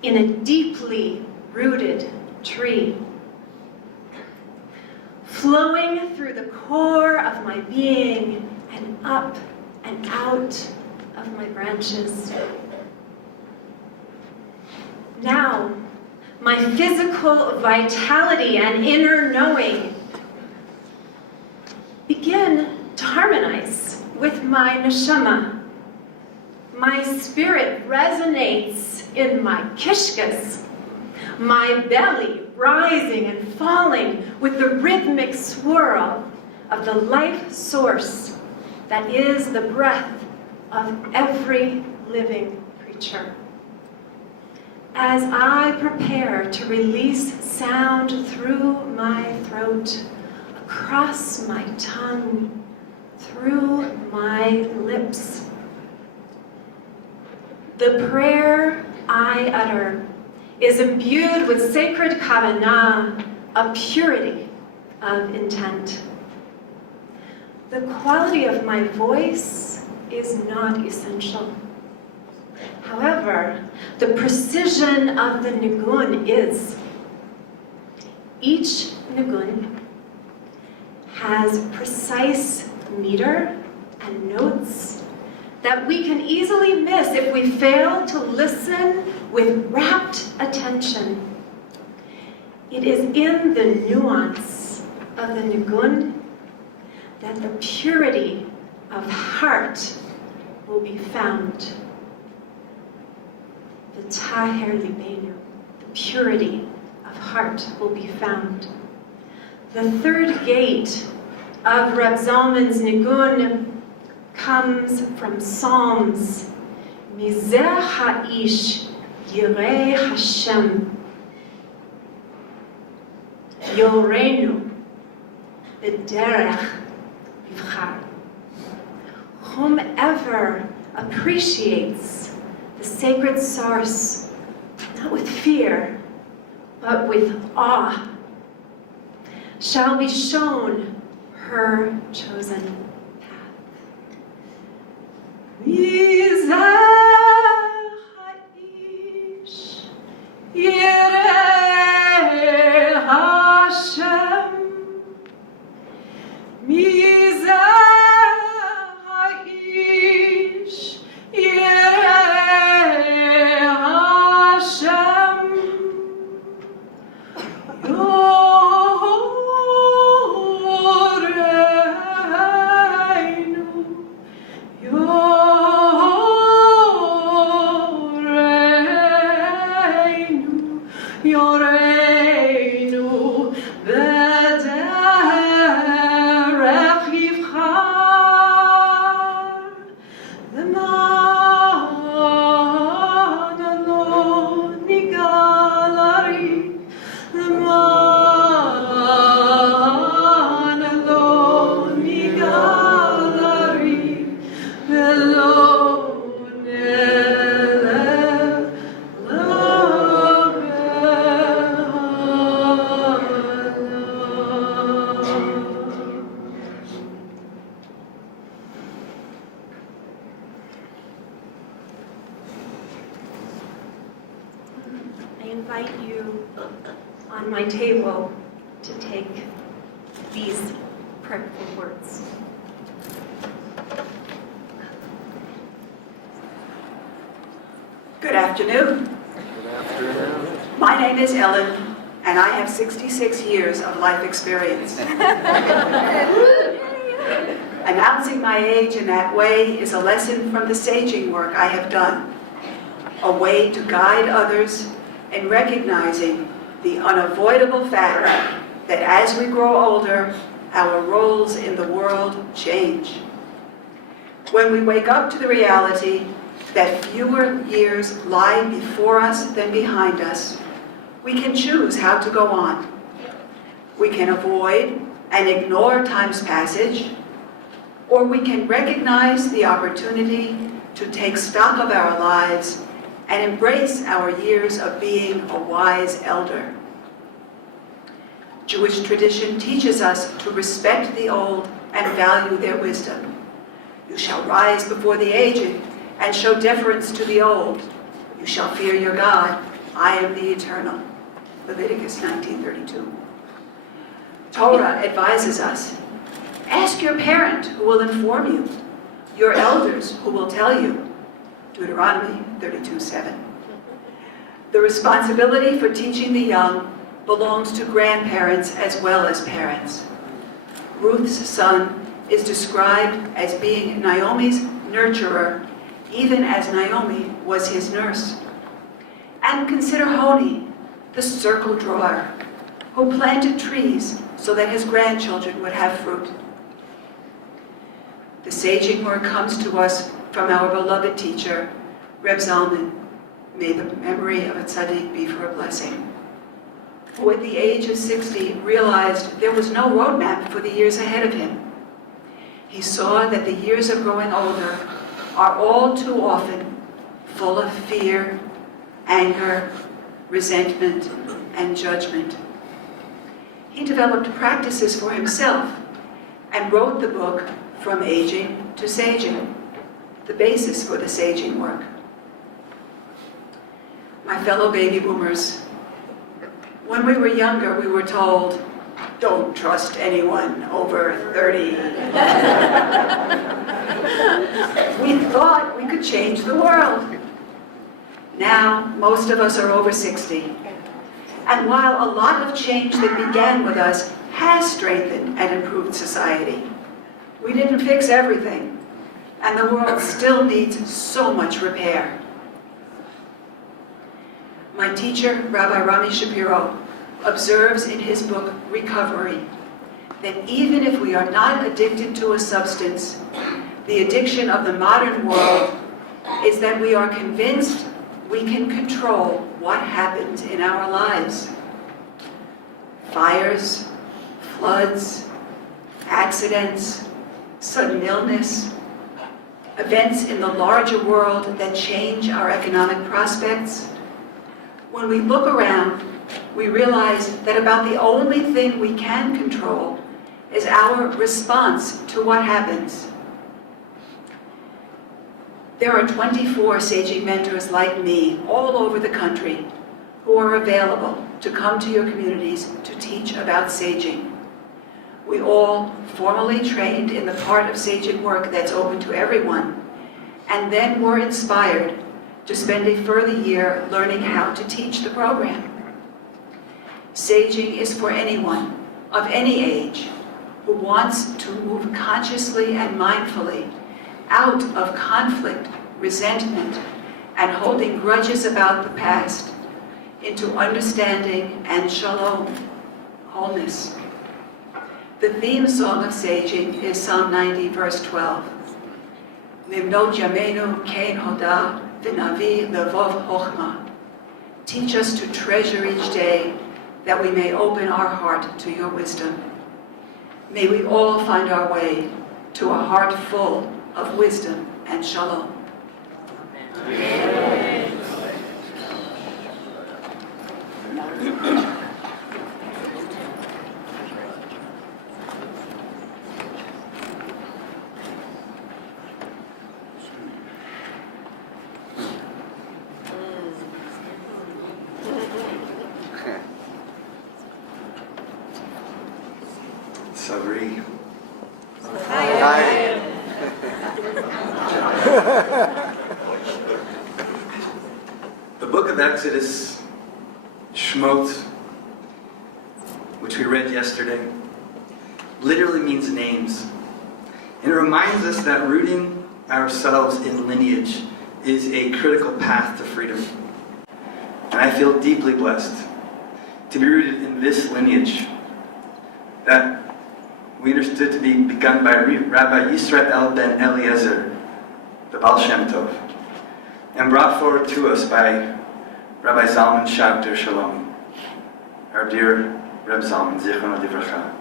in a deeply rooted tree, flowing through the core of my being and up and out of my branches. Now, my physical vitality and inner knowing begin to harmonize with my neshama. My spirit resonates in my kishkas, my belly rising and falling with the rhythmic swirl of the life source that is the breath of every living creature. As I prepare to release sound through my throat, across my tongue, through my lips, the prayer I utter is imbued with sacred kavanah, a purity of intent. The quality of my voice is not essential. However, the precision of the nigun is each nigun has precise meter and notes that we can easily miss if we fail to listen with rapt attention. It is in the nuance of the nigun that the purity of heart will be found. The taher libenu, the purity of heart will be found. The third gate of Reb Zalman's nigun comes from Psalms. Mizeh ha'ish yireh Hashem yorenu b'derech yivchar. Whomever appreciates the sacred source, not with fear, but with awe, shall be shown her chosen path. Mizeh ha'ish yireh Hashem. Mizeh ha'ish yireh Hashem. On my table to take these prayerful words. Good afternoon. Good afternoon. My name is Ellen, and I have 66 years of life experience. Announcing my age in that way is a lesson from the saging work I have done, a way to guide others in recognizing the unavoidable fact that as we grow older, our roles in the world change. When we wake up to the reality that fewer years lie before us than behind us, we can choose how to go on. We can avoid and ignore time's passage, or we can recognize the opportunity to take stock of our lives and embrace our years of being a wise elder. Jewish tradition teaches us to respect the old and value their wisdom. You shall rise before the aged and show deference to the old. You shall fear your God. I am the Eternal. Leviticus 19:32. Torah advises us, ask your parent who will inform you, your elders who will tell you. Deuteronomy 32:7. The responsibility for teaching the young belongs to grandparents as well as parents. Ruth's son is described as being Naomi's nurturer, even as Naomi was his nurse. And consider Honi, the circle drawer, who planted trees so that his grandchildren would have fruit. The saging work comes to us from our beloved teacher, Reb Zalman, may the memory of a tzaddik be for a blessing, who at the age of 60 realized there was no roadmap for the years ahead of him. He saw that the years of growing older are all too often full of fear, anger, resentment, and judgment. He developed practices for himself and wrote the book From Aging to Saging, the basis for the saging work. My fellow baby boomers, when we were younger, we were told, don't trust anyone over 30. We thought we could change the world. Now, most of us are over 60. And while a lot of change that began with us has strengthened and improved society, we didn't fix everything, and the world still needs so much repair. My teacher, Rabbi Rami Shapiro, observes in his book, Recovery, that even if we are not addicted to a substance, the addiction of the modern world is that we are convinced we can control what happens in our lives. Fires, floods, accidents, sudden illness, events in the larger world that change our economic prospects. When we look around, we realize that about the only thing we can control is our response to what happens. There are 24 saging mentors like me all over the country who are available to come to your communities to teach about saging. We all formally trained in the part of saging work that's open to everyone, and then were inspired to spend a further year learning how to teach the program. Saging is for anyone of any age who wants to move consciously and mindfully out of conflict, resentment, and holding grudges about the past into understanding and shalom, wholeness. The theme song of saging is Psalm 90, verse 12. Limnot yameinu kein hodah v'navi levov chochmah. Teach us to treasure each day that we may open our heart to your wisdom. May we all find our way to a heart full of wisdom and shalom. Amen. Sabri. The book of Exodus, Shmot, which we read yesterday, literally means names. And it reminds us that rooting ourselves in lineage is a critical path to freedom. And I feel deeply blessed to be rooted in this lineage that we understood to be begun by Rabbi Yisrael ben Eliezer, the Baal Shem Tov, and brought forward to us by Rabbi Zalman Schachter-Shalomi, our dear Reb Zalman, Zichrono Livracha.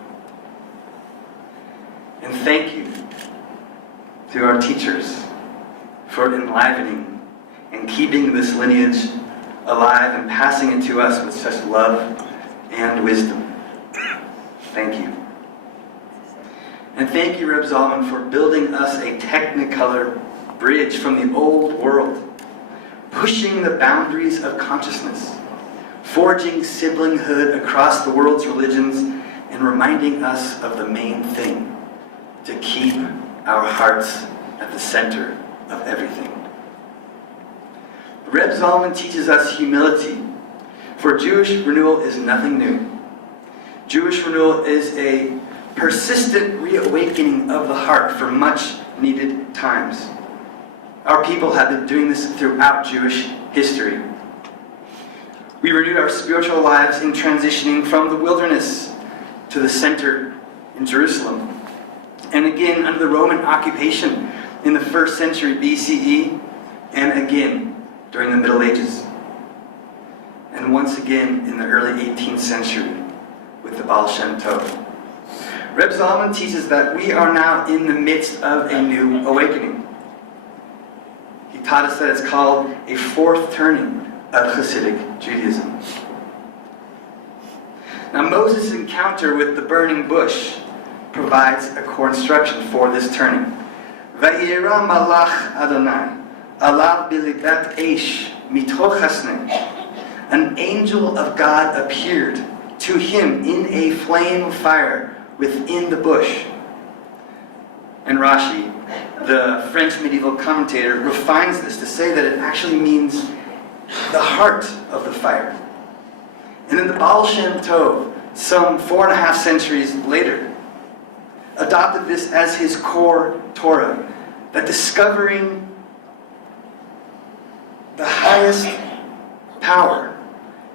And thank you to our teachers for enlivening and keeping this lineage alive and passing it to us with such love and wisdom. Thank you. And thank you, Reb Zalman, for building us a technicolor bridge from the old world, pushing the boundaries of consciousness, forging siblinghood across the world's religions, and reminding us of the main thing, to keep our hearts at the center of everything. Reb Zalman teaches us humility, for Jewish renewal is nothing new. Jewish renewal is a persistent reawakening of the heart for much needed times. Our people have been doing this throughout Jewish history. We renewed our spiritual lives in transitioning from the wilderness to the center in Jerusalem. And again under the Roman occupation in the 1st century BCE, and again during the Middle Ages. And once again in the early 18th century with the Baal Shem Tov. Reb Zalman teaches that we are now in the midst of a new awakening. He taught us that it's called a fourth turning of Hasidic Judaism. Now Moses' encounter with the burning bush provides a core instruction for this turning. Vayira malach Adonai alav bilibet eish mitoch hasnei an angel of God appeared to him in a flame of fire within the bush. And Rashi, the French medieval commentator, refines this to say that it actually means the heart of the fire. And then the Baal Shem Tov, some 4.5 centuries later, adopted this as his core Torah, that discovering the highest power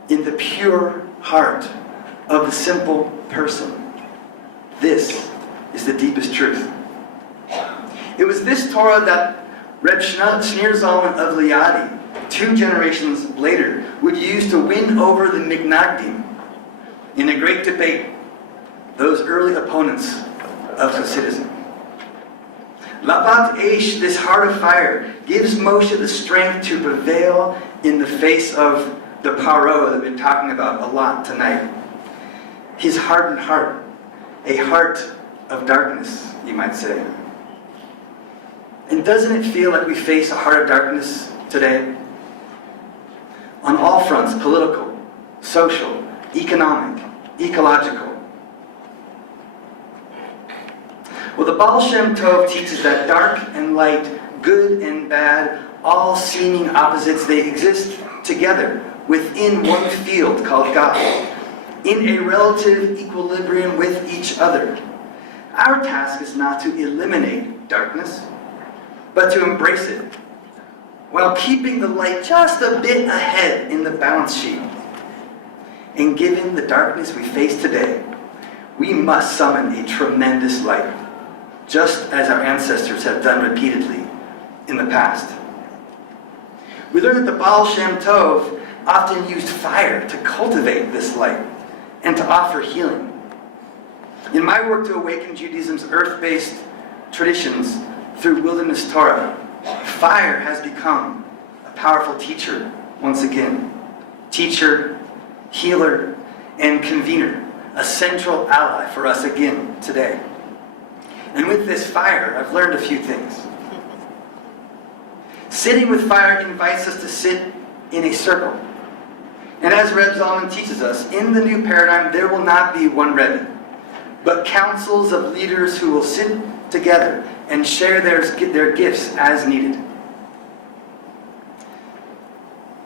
in the pure heart of the simple person. This is the deepest truth. It was this Torah that Reb Shneur Zalman of Liadi, 2 generations later, would use to win over the Mignagdim in a great debate, those early opponents of Hasidism. Lavat Eish, this heart of fire, gives Moshe the strength to prevail in the face of the Paro that we've been talking about a lot tonight. His hardened heart, a heart of darkness, you might say. And doesn't it feel like we face a heart of darkness today? On all fronts, political, social, economic, ecological. Well, the Baal Shem Tov teaches that dark and light, good and bad, all seeming opposites, they exist together within one field called God, in a relative equilibrium with each other. Our task is not to eliminate darkness, but to embrace it, while keeping the light just a bit ahead in the balance sheet. And given the darkness we face today, we must summon a tremendous light, just as our ancestors have done repeatedly in the past. We learn that the Baal Shem Tov often used fire to cultivate this light and to offer healing. In my work to awaken Judaism's earth-based traditions through wilderness Torah, fire has become a powerful teacher once again. Teacher, healer, and convener, a central ally for us again today. And with this fire, I've learned a few things. Sitting with fire invites us to sit in a circle. And as Reb Zalman teaches us, in the new paradigm, there will not be one Rebbe, but councils of leaders who will sit together and share their gifts as needed.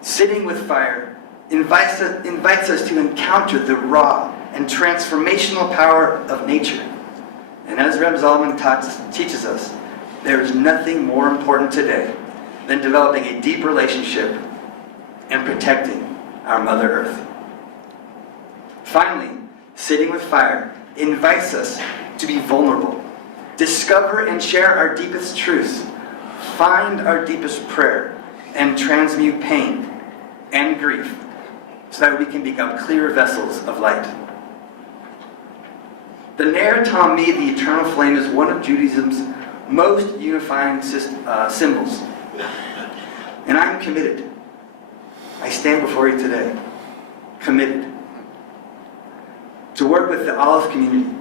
Sitting with fire invites us to encounter the raw and transformational power of nature. And as Reb Zalman teaches us, there is nothing more important today than developing a deep relationship and protecting our Mother Earth. Finally, sitting with fire invites us to be vulnerable, discover and share our deepest truths, find our deepest prayer, and transmute pain and grief so that we can become clear vessels of light. The Ner Tamid, the eternal flame, is one of Judaism's most unifying symbols. And I'm committed. I stand before you today, committed to work with the Aleph community,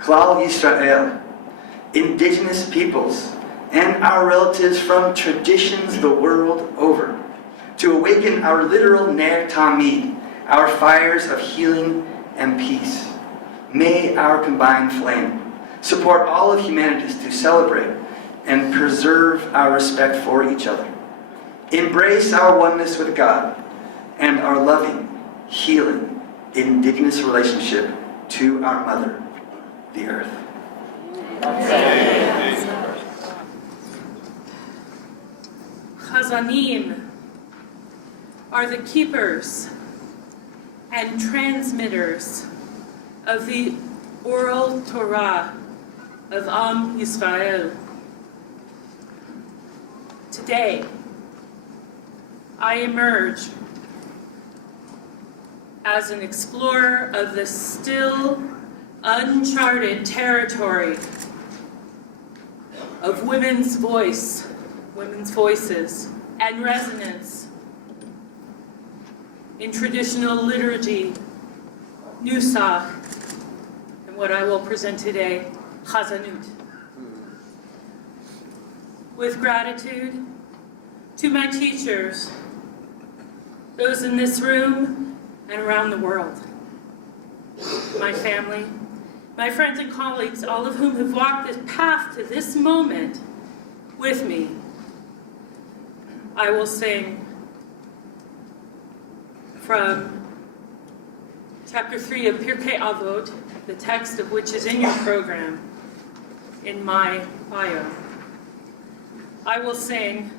Klal Yisrael, indigenous peoples, and our relatives from traditions the world over, to awaken our literal Ner Tamid, our fires of healing and peace. May our combined flame support all of humanity to celebrate and preserve our respect for each other, embrace our oneness with God, and our loving, healing, indigenous relationship to our Mother, the Earth. Chazanim are the keepers and transmitters of the oral Torah of Am Yisrael. Today, I emerge as an explorer of the still uncharted territory of women's voice, women's voices, and resonance in traditional liturgy, Nusach, and what I will present today, Chazanut. With gratitude to my teachers, those in this room and around the world, my family, my friends and colleagues, all of whom have walked this path to this moment with me, I will sing from chapter 3 of Pirkei Avot, the text of which is in your program, in my bio. I will sing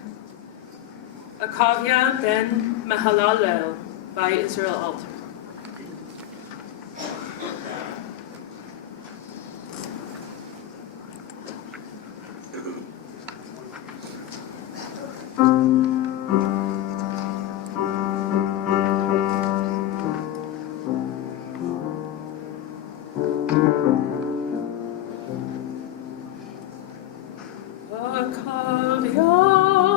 Akavya ben Mahalalel by Israel Alter. Oh,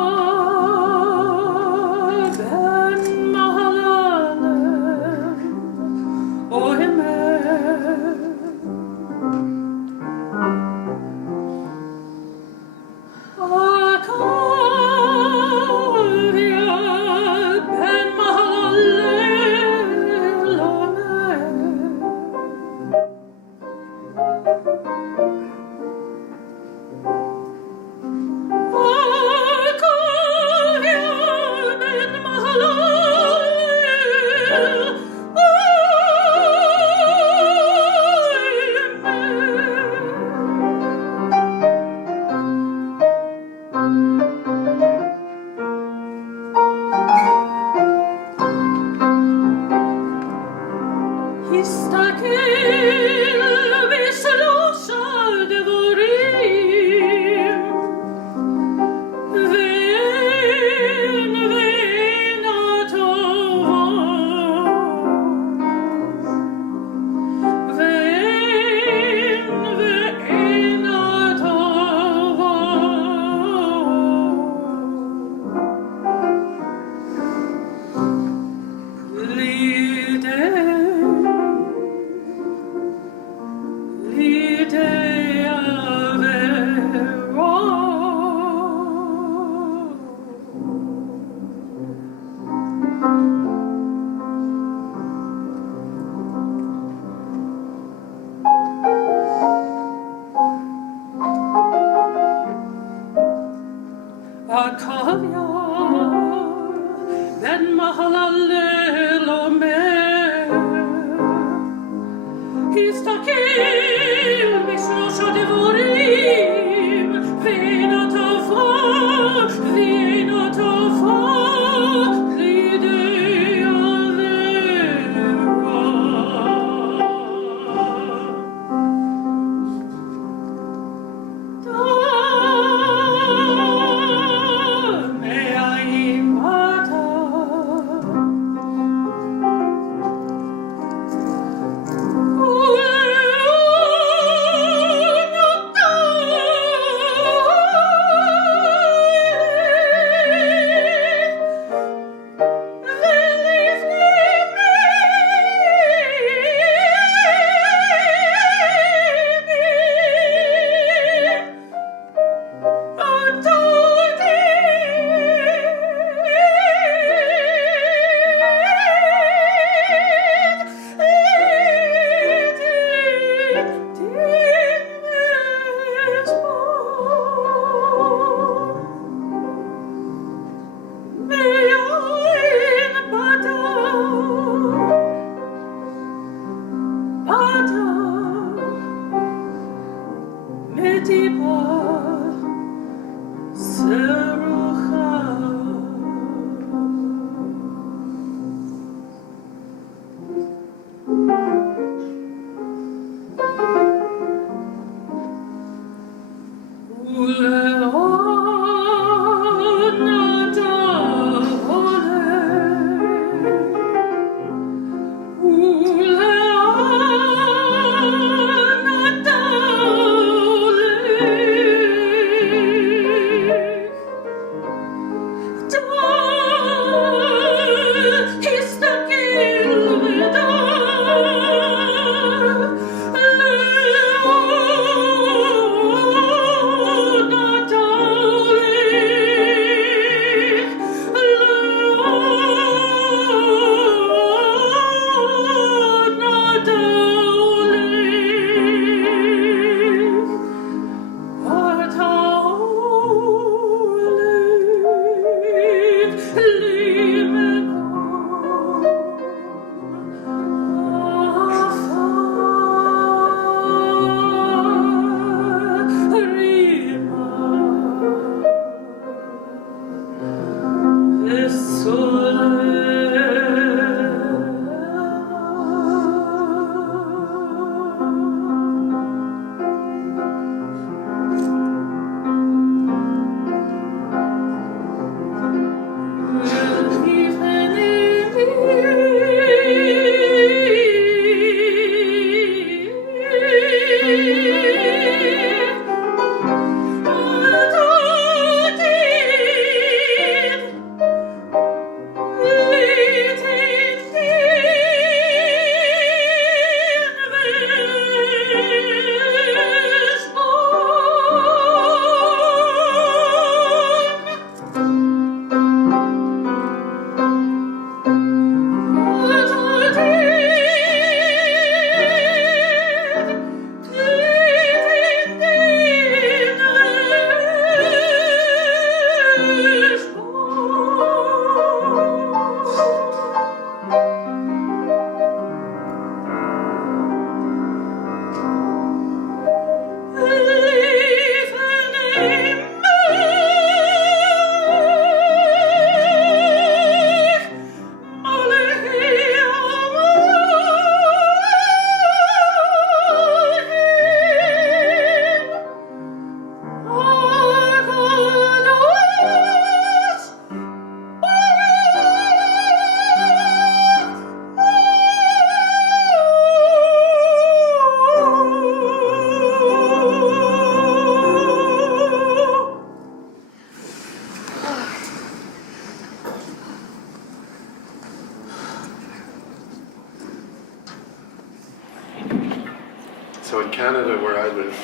so in Canada, where I live,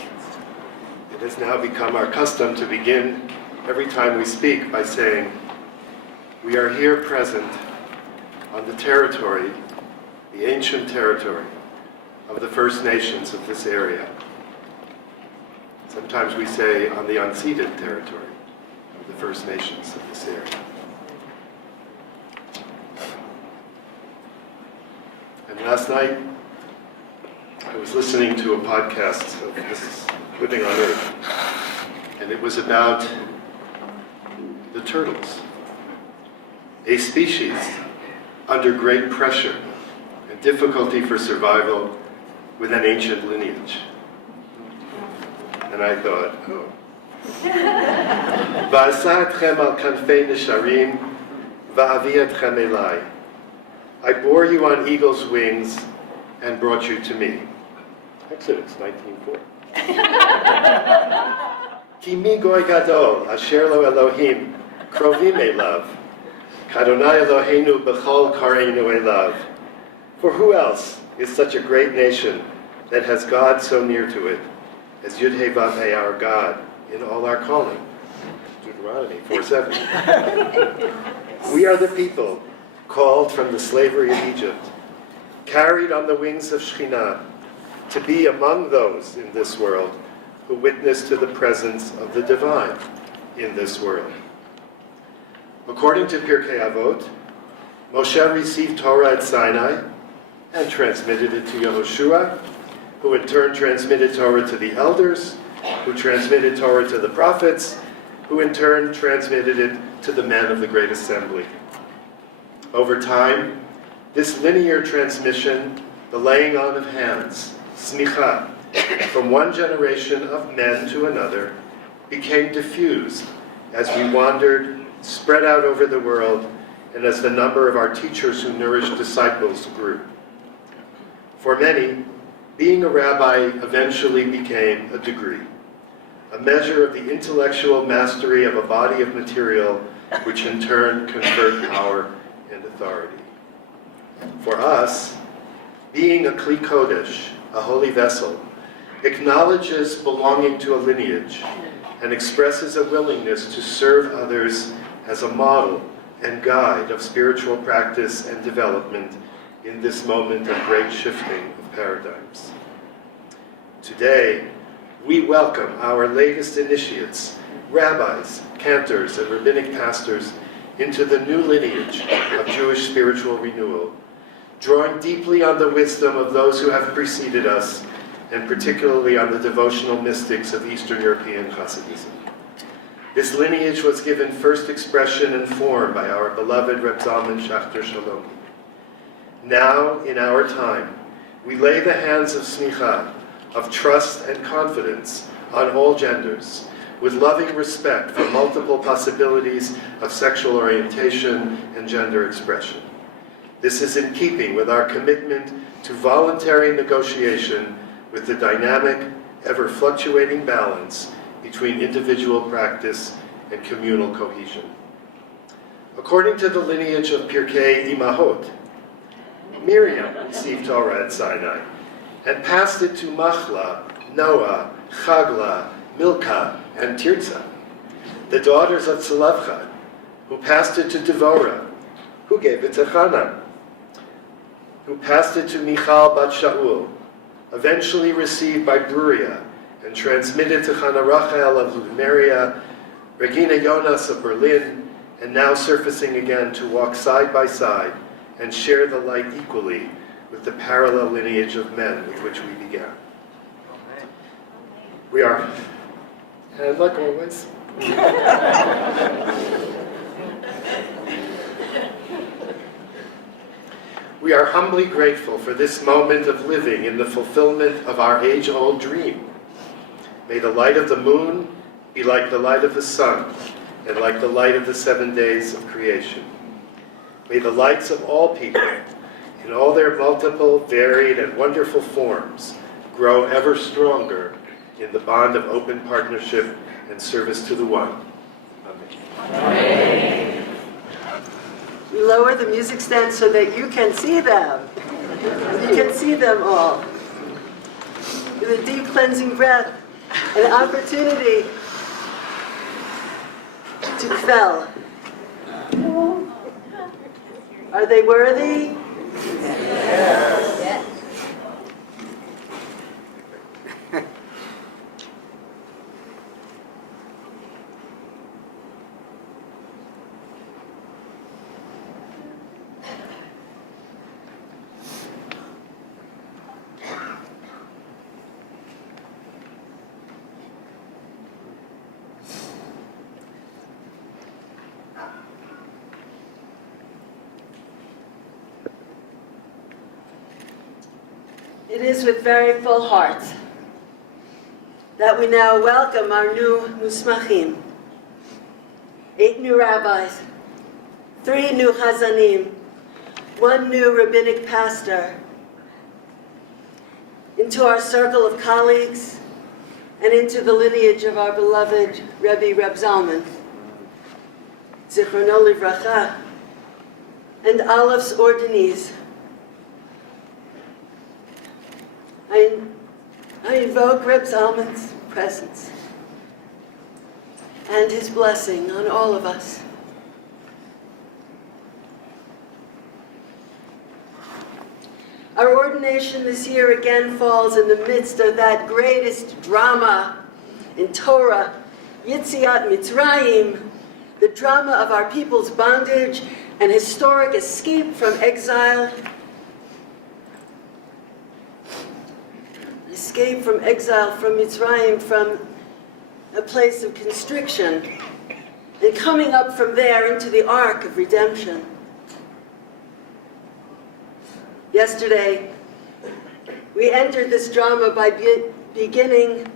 it has now become our custom to begin every time we speak by saying, we are here present on the territory, the ancient territory of the First Nations of this area. Sometimes we say on the unceded territory of the First Nations of this area. And last night, I was listening to a podcast of This Living on Earth, and it was about the turtles, a species under great pressure and difficulty for survival with an ancient lineage. And I thought, oh. Va'asa etchem al kanfei nesharim, va'avi etchem elai. I bore you on eagle's wings and brought you to me. Exodus 19:4. Ki mi goy gadol, asher lo Elohim, krovim elav, k'Adonai Eloheinu b'chol kareinu elav. For who else is such a great nation that has God so near to it as Yud He Vav He, our God, in all our calling? Deuteronomy 4:7. We are the people called from the slavery of Egypt, carried on the wings of Shekhinah, to be among those in this world who witness to the presence of the divine in this world. According to Pirkei Avot, Moshe received Torah at Sinai and transmitted it to Yehoshua, who in turn transmitted Torah to the elders, who transmitted Torah to the prophets, who in turn transmitted it to the men of the Great Assembly. Over time, this linear transmission, the laying on of hands, smikhah, from one generation of men to another, became diffused as we wandered, spread out over the world, and as the number of our teachers who nourished disciples grew. For many, being a rabbi eventually became a degree, a measure of the intellectual mastery of a body of material, which in turn conferred power and authority. For us, being a Kli Kodesh, a holy vessel, acknowledges belonging to a lineage and expresses a willingness to serve others as a model and guide of spiritual practice and development in this moment of great shifting of paradigms. Today, we welcome our latest initiates, rabbis, cantors, and rabbinic pastors into the new lineage of Jewish spiritual renewal, drawing deeply on the wisdom of those who have preceded us, and particularly on the devotional mystics of Eastern European Hasidism. This lineage was given first expression and form by our beloved Rabbi Zalman Schachter-Shalomi. Now, in our time, we lay the hands of smikhah, of trust and confidence, on all genders, with loving respect for multiple possibilities of sexual orientation and gender expression. This is in keeping with our commitment to voluntary negotiation with the dynamic, ever-fluctuating balance between individual practice and communal cohesion. According to the lineage of Pirkei Imahot, Miriam received Torah at Sinai and passed it to Machla, Noah, Chagla, Milcah, and Tirzah, the daughters of Tzelavchad, who passed it to Devorah, who gave it to Hannah, who passed it to Michal bat Shaul, eventually received by Bruria and transmitted to Hannah Rachel of Lumeria, Regina Jonas of Berlin, and now surfacing again to walk side by side and share the light equally with the parallel lineage of men with which we began. We are, and like always, we are humbly grateful for this moment of living in the fulfillment of our age-old dream. May the light of the moon be like the light of the sun, and like the light of the 7 days of creation. May the lights of all people, in all their multiple, varied, and wonderful forms, grow ever stronger in the bond of open partnership and service to the One. Amen. We lower the music stand so that you can see them. You can see them all. with a deep cleansing breath, an opportunity to quell. Are they worthy? Yes. It is with very full hearts that we now welcome our new musmachim, 8 new rabbis, 3 new chazanim, 1 new rabbinic pastor, into our circle of colleagues and into the lineage of our beloved Rebbe Reb Zalman, Zichrono Livracha, and Aleph's ordinees. I invoke Reb Zalman's presence and his blessing on all of us. Our ordination this year again falls in the midst of that greatest drama in Torah, Yetziat Mitzrayim, the drama of our people's bondage and historic escape from exile. Escape from exile, from Mitzrayim, from a place of constriction, and coming up from there into the ark of redemption. Yesterday, we entered this drama by beginning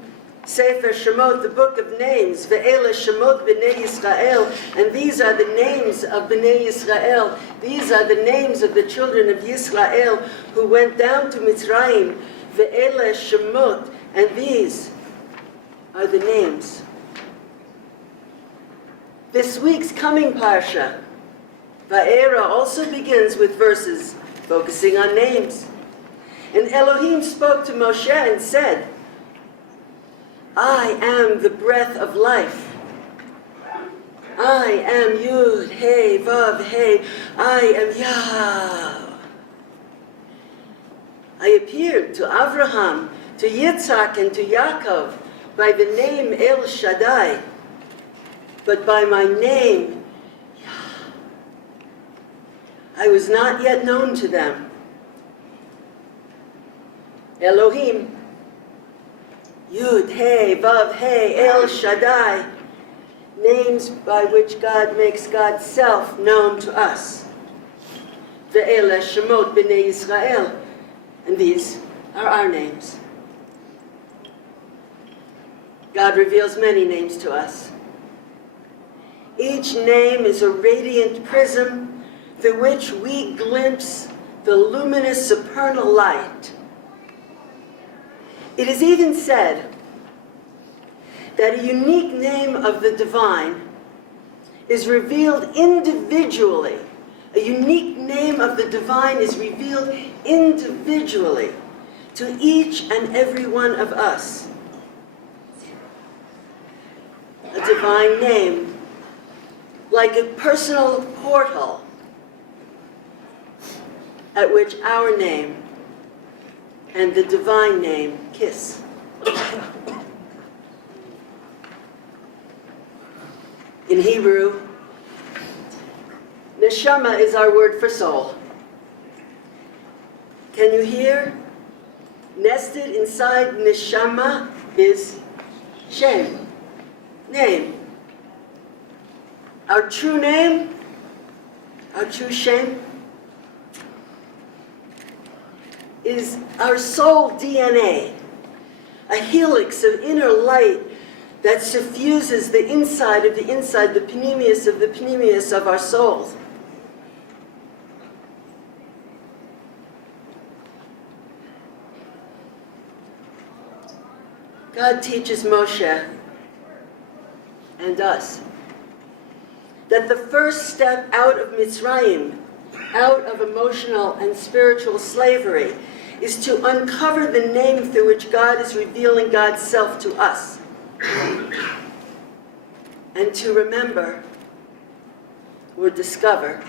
Sefer Shemot, the book of names, Ve'ele Shemot B'nei Yisrael, and these are the names of B'nei Yisrael. These are the names of the children of Yisrael who went down to Mitzrayim. Ve'ele Shemot, and these are the names. This week's coming parsha, Va'era, also begins with verses focusing on names. And Elohim spoke to Moshe and said, I am the breath of life. I am Yud, Hey, Vav, Hey. I am Yah. I appeared to Avraham, to Yitzhak, and to Yaakov by the name El Shaddai, but by my name, Yah, I was not yet known to them. Elohim, Yud, Hey, Vav, Hey, El Shaddai, names by which God makes God's self known to us. Ve'ele Shemot B'nei Yisrael, and these are our names. God reveals many names to us. Each name is a radiant prism through which we glimpse the luminous supernal light. It is even said that a unique name of the divine is revealed individually. A unique name of the divine is revealed individually to each and every one of us. A divine name, like a personal portal at which our name and the divine name kiss. In Hebrew, neshama is our word for soul. Can you hear? Nested inside neshama is shem, name. Our true name, our true shem, is our soul DNA, a helix of inner light that suffuses the inside, the panemius of our souls. God teaches Moshe and us that the first step out of Mitzrayim, out of emotional and spiritual slavery, is to uncover the name through which God is revealing God's self to us. And to remember or discover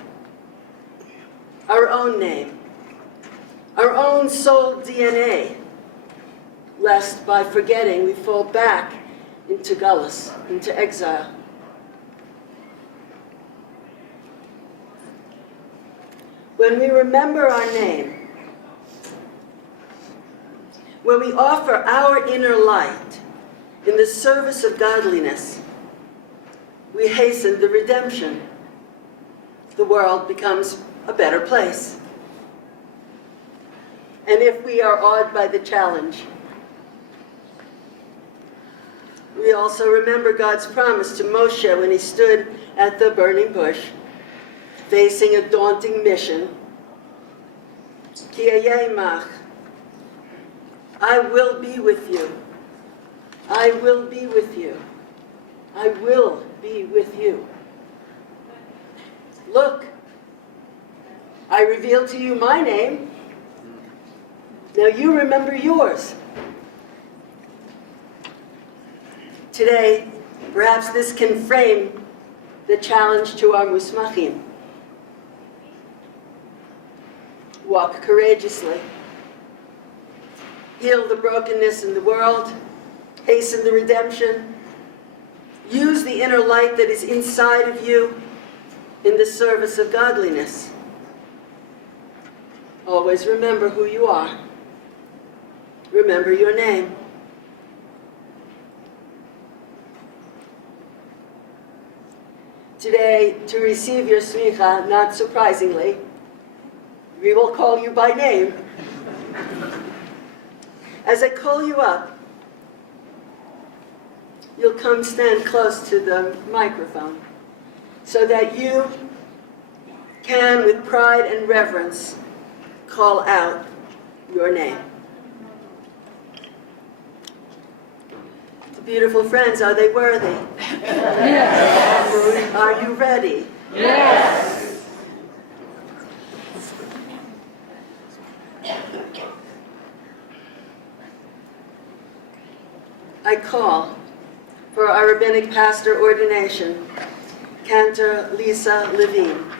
our own name, our own soul DNA, lest by forgetting we fall back into Galus, into exile. When we remember our name, when we offer our inner light in the service of godliness, we hasten the redemption. The world becomes a better place. And if we are awed by the challenge, we also remember God's promise to Moshe when he stood at the burning bush, facing a daunting mission. Ki ayeh imach, I will be with you. I will be with you. I will be with you. Look, I reveal to you my name. Now you remember yours. Today, perhaps this can frame the challenge to our musmachim. Walk courageously. Heal the brokenness in the world. Hasten the redemption. Use the inner light that is inside of you in the service of godliness. Always remember who you are. Remember your name. Today, to receive your smicha, not surprisingly, we will call you by name. As I call you up, you'll come stand close to the microphone so that you can, with pride and reverence, call out your name. The beautiful friends, are they worthy? Yes. Are you ready? Yes. I call for our rabbinic pastor ordination, Cantor Lisa Levine.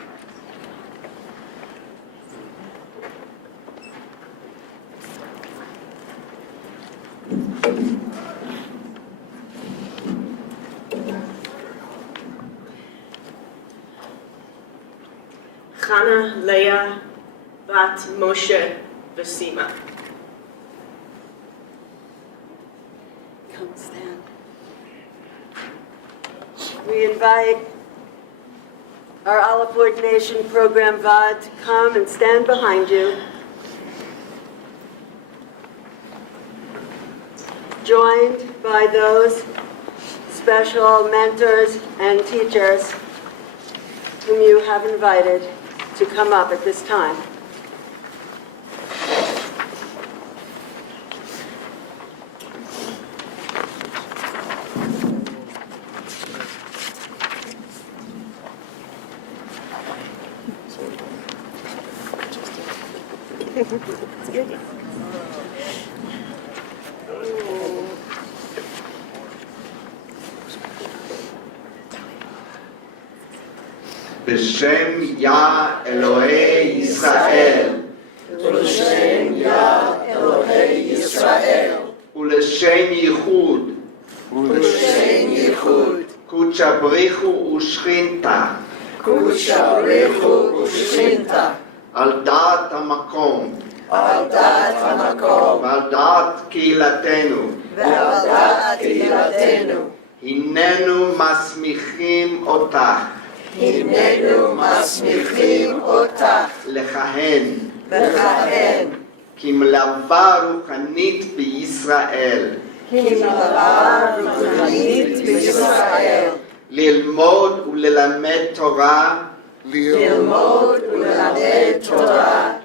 Chana Leah Bat Moshe Vesima. Come stand. We invite our Aleph ordination program VAD to come and stand behind you. Joined by those special mentors and teachers whom you have invited to come up at this time. בשם יה אלוהי ישראל, ולשם יה אלוהי ישראל, ולשם ייחוד, קודשא בריחו ושכינתה, על דעת המקום, ועל דעת קהילתנו, הננו מסמיכים אותך, לכהן, כמלווה רוחנית בישראל, ללמוד וללמד תורה,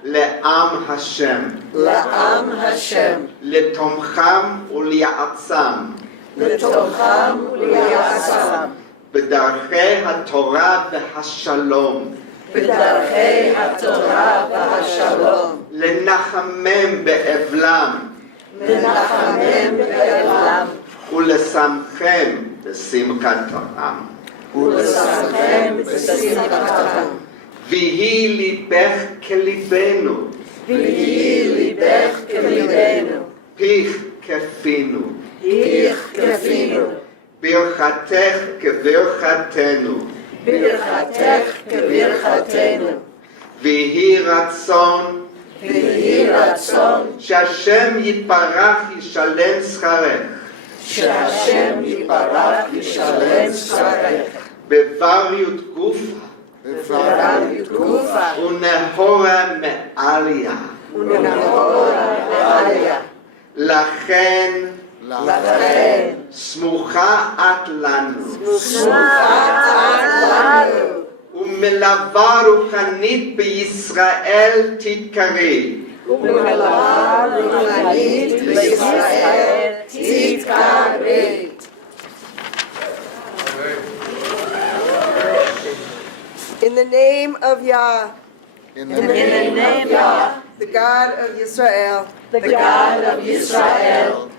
לעם השם, לתומכם וליעצם, בדרכי התורה והשלום, לנחמם באבלם, לנחמם באבלם, ולשמחם בשמחתם. ולשמחם בשמחתם. ויהי ליבך כליבנו, ויהי ליבך כליבנו, פיך כפינו, פיך כפינו, ברכתך כברכתנו, ברכתך כברכתנו. ויהי רצון, ויהי רצון, שהשם יתברך ישלם שכרך, שהשם יתברך ישלם שכרך, בבריות גוף בבריות גופה, ונהורה מעליה. ונהורה מעליה. לכן סמוכה את לנו, ומלווה רוחנית בישראל תתקרא. ומלווה רוחנית בישראל תתקרא. In the name of Yah, In the name of Yah, the God of Israel, the God of Israel,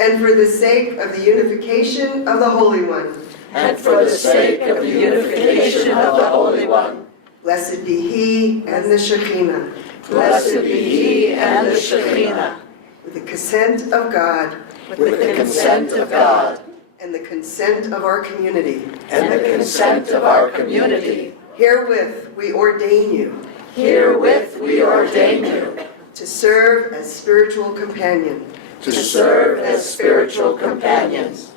and for the sake of the unification of the Holy One, and for the sake of the unification of the Holy One, blessed be He and the Shekinah, blessed be He and the Shekinah, with the consent of God, with the consent of God, and the consent of our community. and the consent of our community. Herewith we ordain you Herewith we ordain you to serve as spiritual companion, to serve as spiritual companions,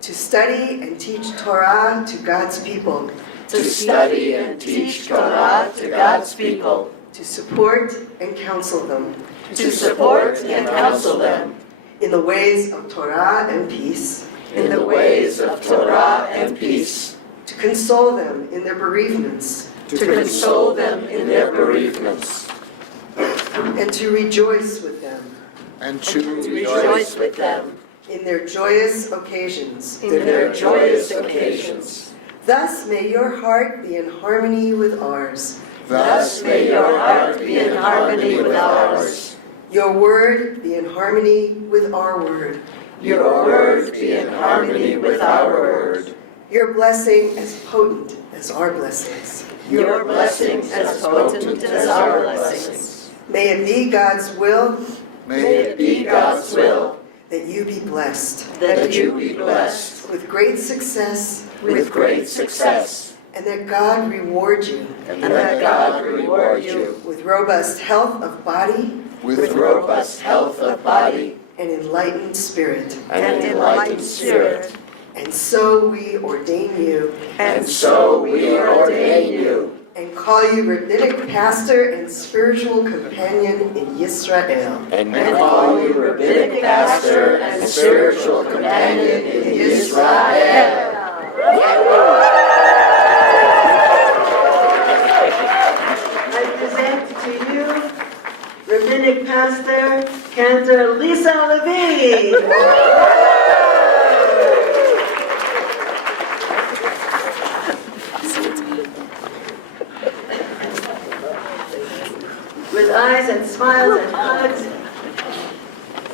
to study and teach Torah to God's people, to study and teach Torah to God's people, to support and counsel them, to support and counsel them in the ways of Torah and peace, in the ways of Torah and peace, to console them in their bereavements, to console them in their bereavements, and to rejoice with them and to rejoice with them in their joyous occasions. in their joyous occasions. Thus may your heart be in harmony with ours, Thus may your heart be in harmony with ours, your word be in harmony with our word, your word be in harmony with our word, your blessing as potent as our blessings. your blessing as potent as our blessings. May it be God's will May it be God's will that you be blessed that you be blessed with great success, with great success, and that God reward you and that God reward you with robust health of body with robust health of body and enlightened spirit. and enlightened spirit. And so we ordain you And so we ordain you and call you rabbinic pastor and spiritual companion in Yisrael. and call you rabbinic pastor and spiritual companion in Israel. I present to you rabbinic pastor, Cantor Lisa Levy. With eyes and smiles and hugs,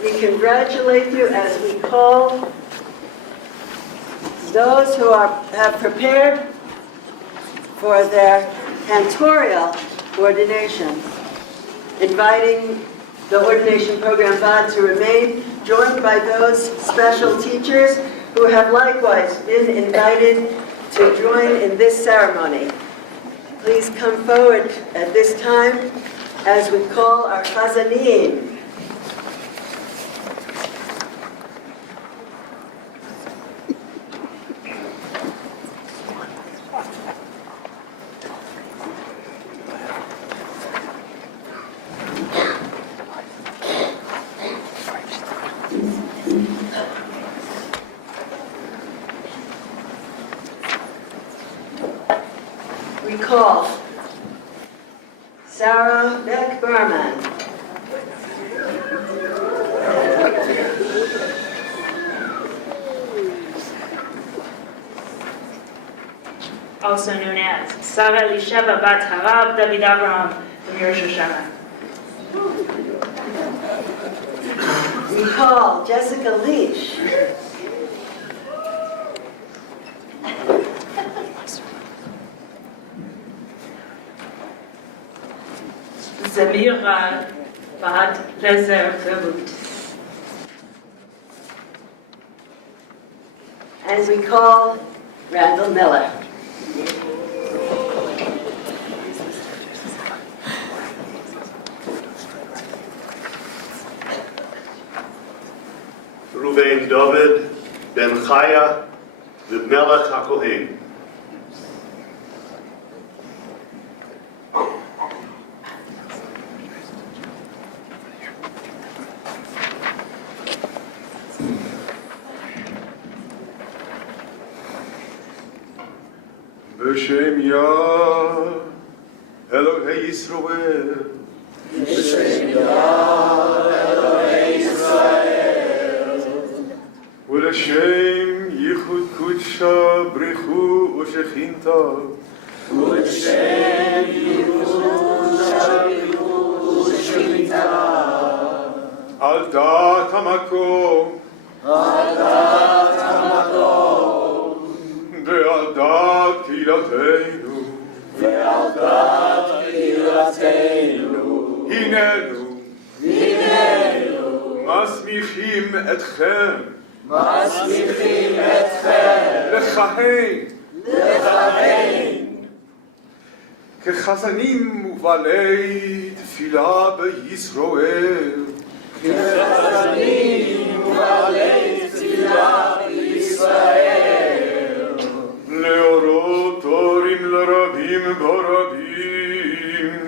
we congratulate you as we call those who have prepared for their cantorial ordination, inviting the ordination program Bad to remain, joined by those special teachers who have likewise been invited to join in this ceremony. Please come forward at this time as we call our chazanim. We call Sarah Beck Berman. Also known as Sarah Elisheva Bat Harav David Abraham from Rosh Hashanah. We call Jessica Leash. Samira Bad Lezer. And we call Randall Miller. Ruvain David ben Chaya v'Melech HaKohen. B'Shem Yah Elohei Yisroel. B'Shem Yah Elohei Yisrael. U'Lashem Yichud Kudsha Brichu U'Shechinta. U'Lashem Yichud Kudsha Brichu U'Shechinta. Al Dat HaMakom. Al Dat HaMakom. ועל דעת קהילתנו, ועל דעת קהילתנו, הננו, מסמיכים אתכם, לכהן, כחזנים ובעלי תפילה בישראל, להורות תורים לרבים ברבים.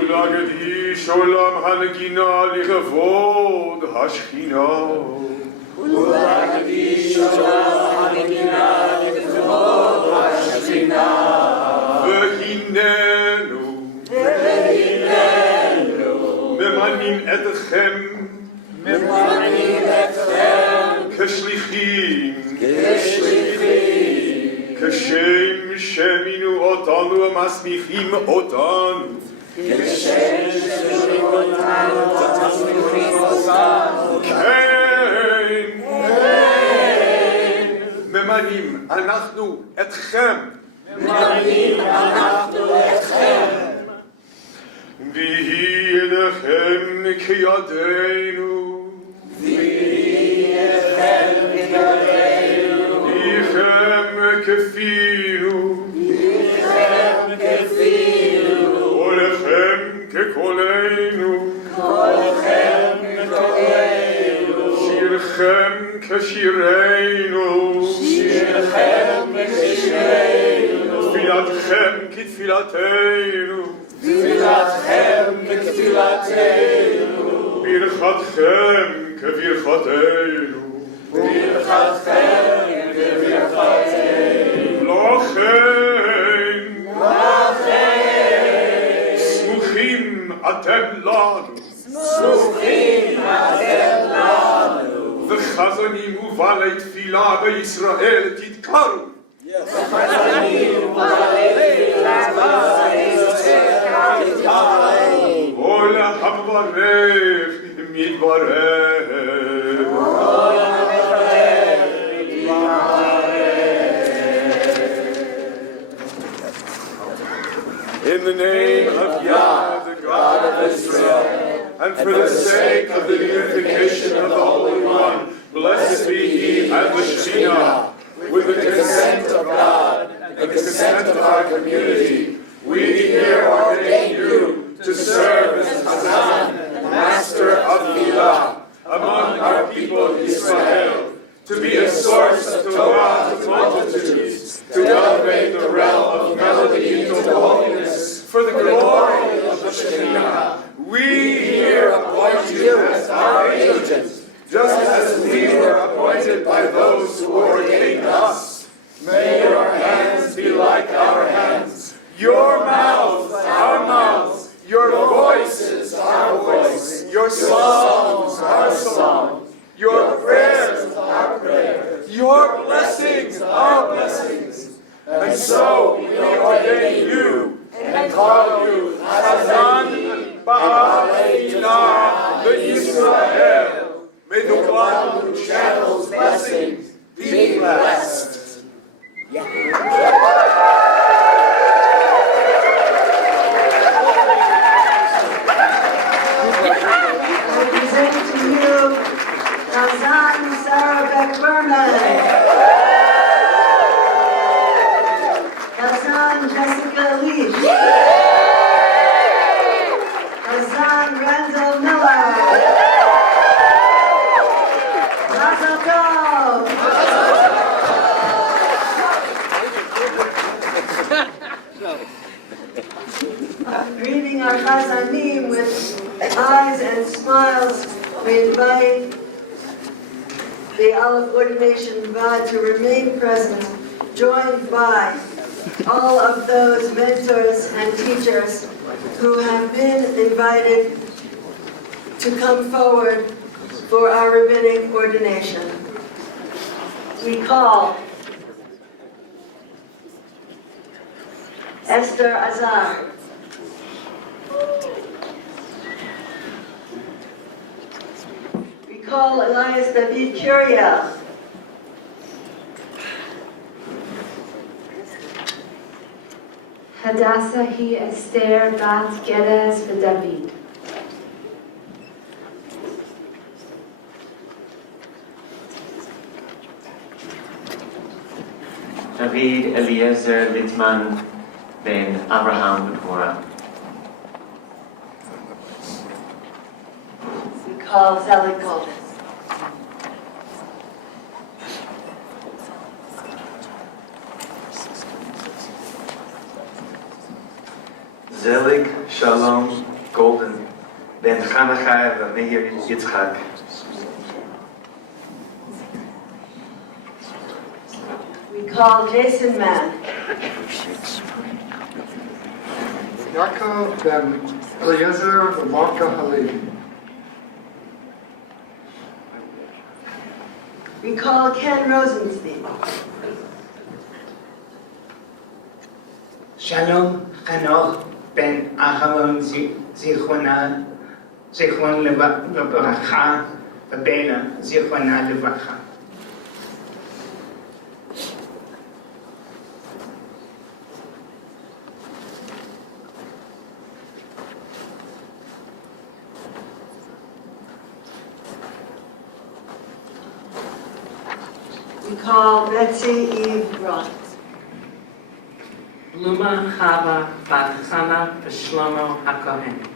ולהקדיש עולם הנגינה לכבוד השכינה. והננו ממנים אתכם כשליחים, כשם שמינו אותנו ומסמיכים אותנו, כן, ממנים אנחנו אתכם, ויהי אליכם כידינו, איכם כפינו, ולכם כקולנו, שירכם כשירנו, תפילתכם כתפילתנו, ברכתכם כברכתנו, לכן סמוכים אתם לנו, וחזנים ובעלי תפילה בישראל תתקרו, ולהברך מתברך. In the name of Yah, the God of Israel, and for the sake of the unification of the Holy One, blessed be He and the Shekhinah, with the consent of God and the consent of our community, we here ordain you to serve as Hazan, Master of Milah, among our people Israel, to be a source of Torah to multitudes, to elevate the realm of melody into holiness, for the glory of the Shekhinah. We here appoint you as our agents, just as we were appointed by those who ordained us. May your hands be like our hands, your mouths our mouths, your voices our voice, your songs our songs, your prayers our prayers, your blessings our blessings, and And so we ordain you and call you Chazan Ba'alei Ilah Israel. May the one who channels blessings be blessed. Present to you Chazan Sarah Beck-Berman, Chazan Jessica Leach, Chazan Randall Miller, Kosacoff. Greeting our Chazanim with eyes and smiles, we invite the Aleph ordination God to remain present, joined by all of those mentors and teachers who have been invited to come forward for our rabbinic ordination. We call Esther Azar, we call Elias David Curiel, Hadassah hi Esther bat Gedez v'David. David Eliezer Littman ben Abraham Dvorah. we call Sally Golden. Zelig Shalom Golden ben Chanachai v'Meir Yitzchak. We call Jason Mann, Yaakov ben Eliezer v'Malka Halevi. we call Ken Rosenstein, Shalom Chanoch ben Aharon Zichron Levracha v'Bela Zichron Levracha. we call Betsy Eve Roth, Bluma Chava bat Chana v'Shlomo HaKohen.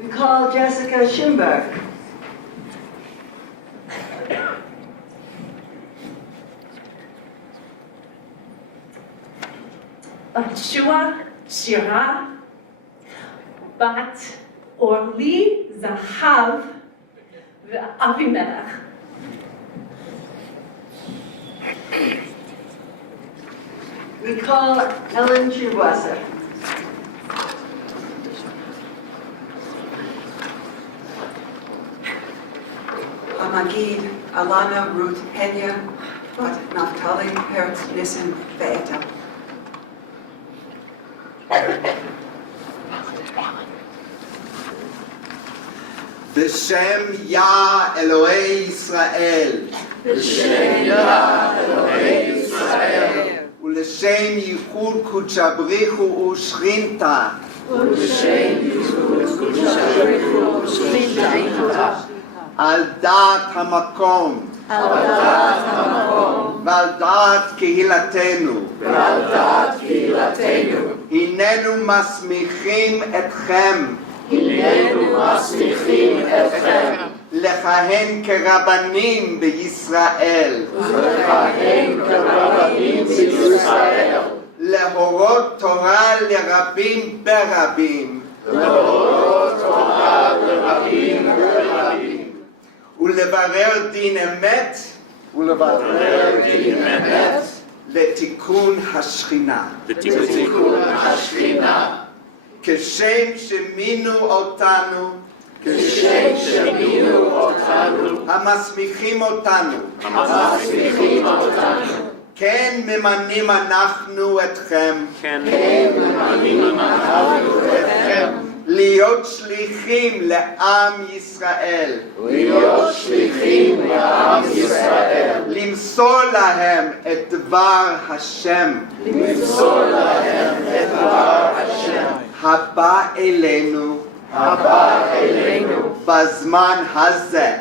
we call Jessica Schimberg, Bat Shua Shira, Bat Orli Zahav v'Avimelech. we call Ellen Schubwasser, Hamagid, Alana, Ruth, Henya, Bat Naphtali, Peretz, Nissen, Ve'eta. בשם יה אלוהי ישראל. בשם יה אלוהי ישראל. ולשם ייחוד קודשא בריחו ושכינתה. ולשם ייחוד קודשא בריחו ושכינתה. על דעת המקום. על דעת המקום. ועל דעת קהילתנו. ועל דעת קהילתנו. הננו מסמיכים אתכם. הננו מסמיכים אתכם לכהן כרבנים בישראל. לכהן כרבנים בישראל. להורות תורה לרבים ברבים. להורות תורה לרבים ברבים. ולברר דין אמת. ולברר דין אמת. לתיקון השכינה. לתיקון השכינה. כשם שמינו אותנו, כשם שמינו אותנו, המסמיכים אותנו. כן ממנים אנחנו אתכם. להיות שליחים לעם ישראל. למסור להם את דבר השם. הבא אלינו. בזמן הזה.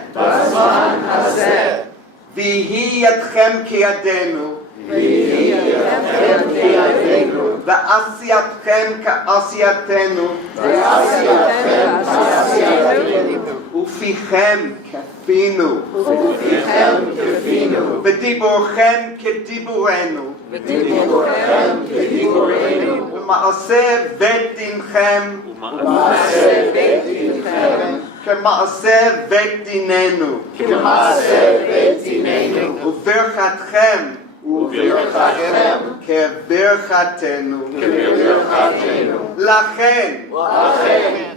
ויהי ידכם כידינו. ועשייתכם כעשייתנו. ופיכם כפינו. ודיבורכם כדיבורנו. ומעשה בית דינכם כמעשה בית דיננו. וברכתכם כברכתנו. לכן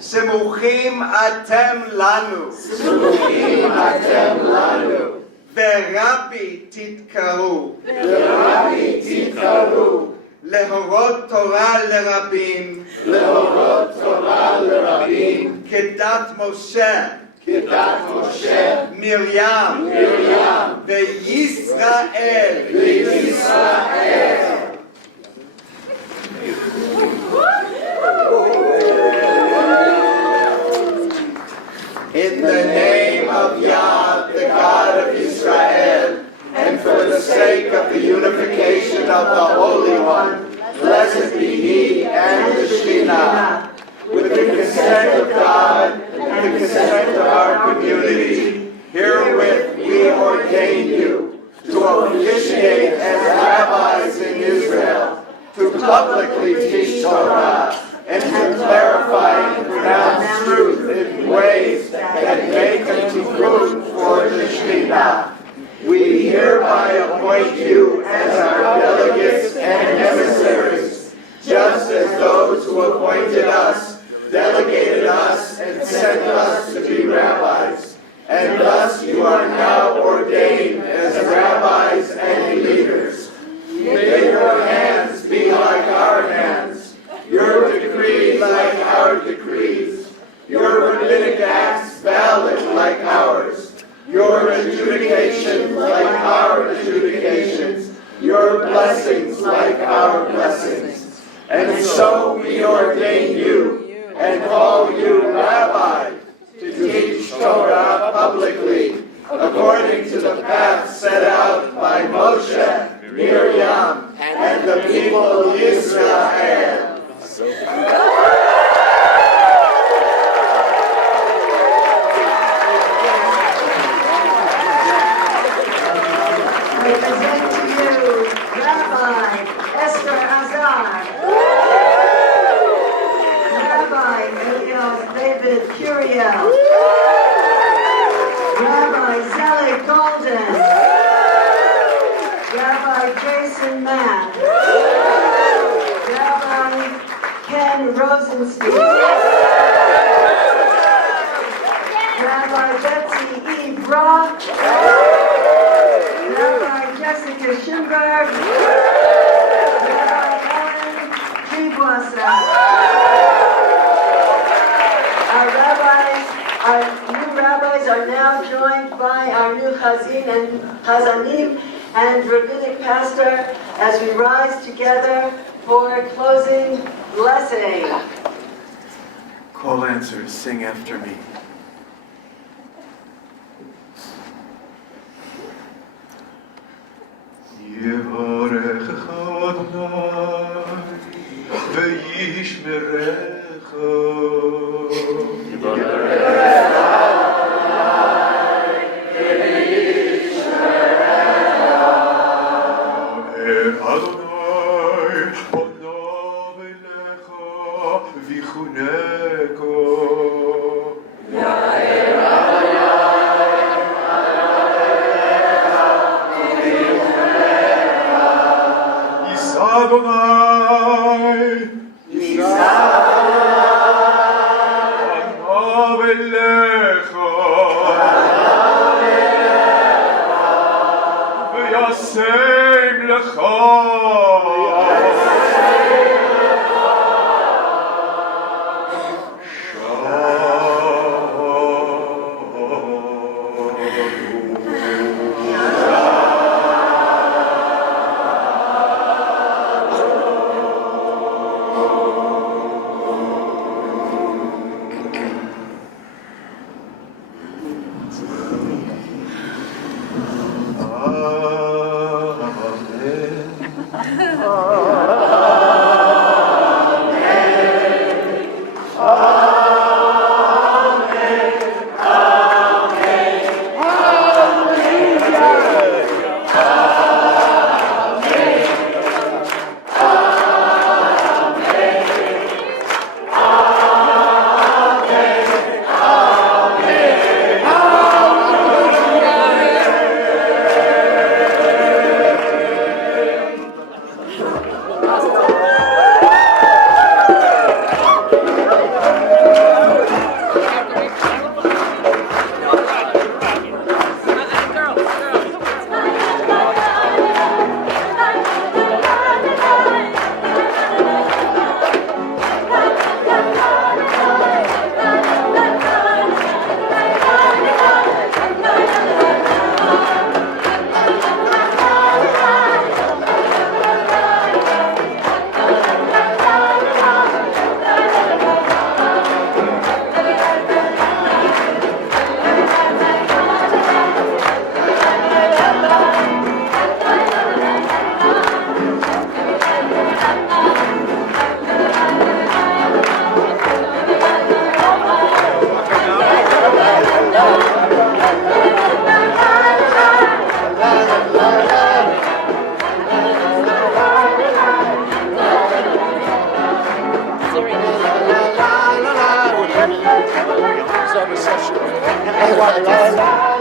סמוכים אתם לנו. ורבי תתקראו. להורות תורה לרבים. כדת משה. מרים. וישראל. In the name of Yah, the God of Israel, and for the sake of the unification of the Holy One, blessed be He and the Shekhinah, with the consent of God and the consent of our community, herewith we ordain you to officiate as rabbis in Israel, to publicly teach Torah, and to clarify and pronounce truth in ways that make unto fruit for the Shekhinah. We hereby appoint you as our delegates and emissaries, just as those who appointed us, delegated us, and sent us to be rabbis. And thus you are now ordained as rabbis and leaders. May your hands be like our hands, your decrees like our decrees, your rabbinic acts valid like ours, your adjudications like our adjudications, your blessings like our blessings. And so we ordain you and call you rabbi to teach Torah publicly, according to the path set out by Moshe, Miriam, and the people of Israel. I present to you Rabbi Esther Azar, Rabbi Eliel David Curiel, Rabbi Zelig Golden, Rabbi Jason Mann, Rabbi Ken Rosenstein, Rabbi Betsy E. Brock, Rabbi Jessica Schimberg, Rabbi Ellen Tribwasser. Our new rabbis are now joined by our new Chazin and Chazanim and rabbinic pastor as we rise together for closing blessing. Call answers, sing after me. יבורך אדוני וישמרך. אדוני פניו אליך ויחונקו. Yasem Lecha. Session.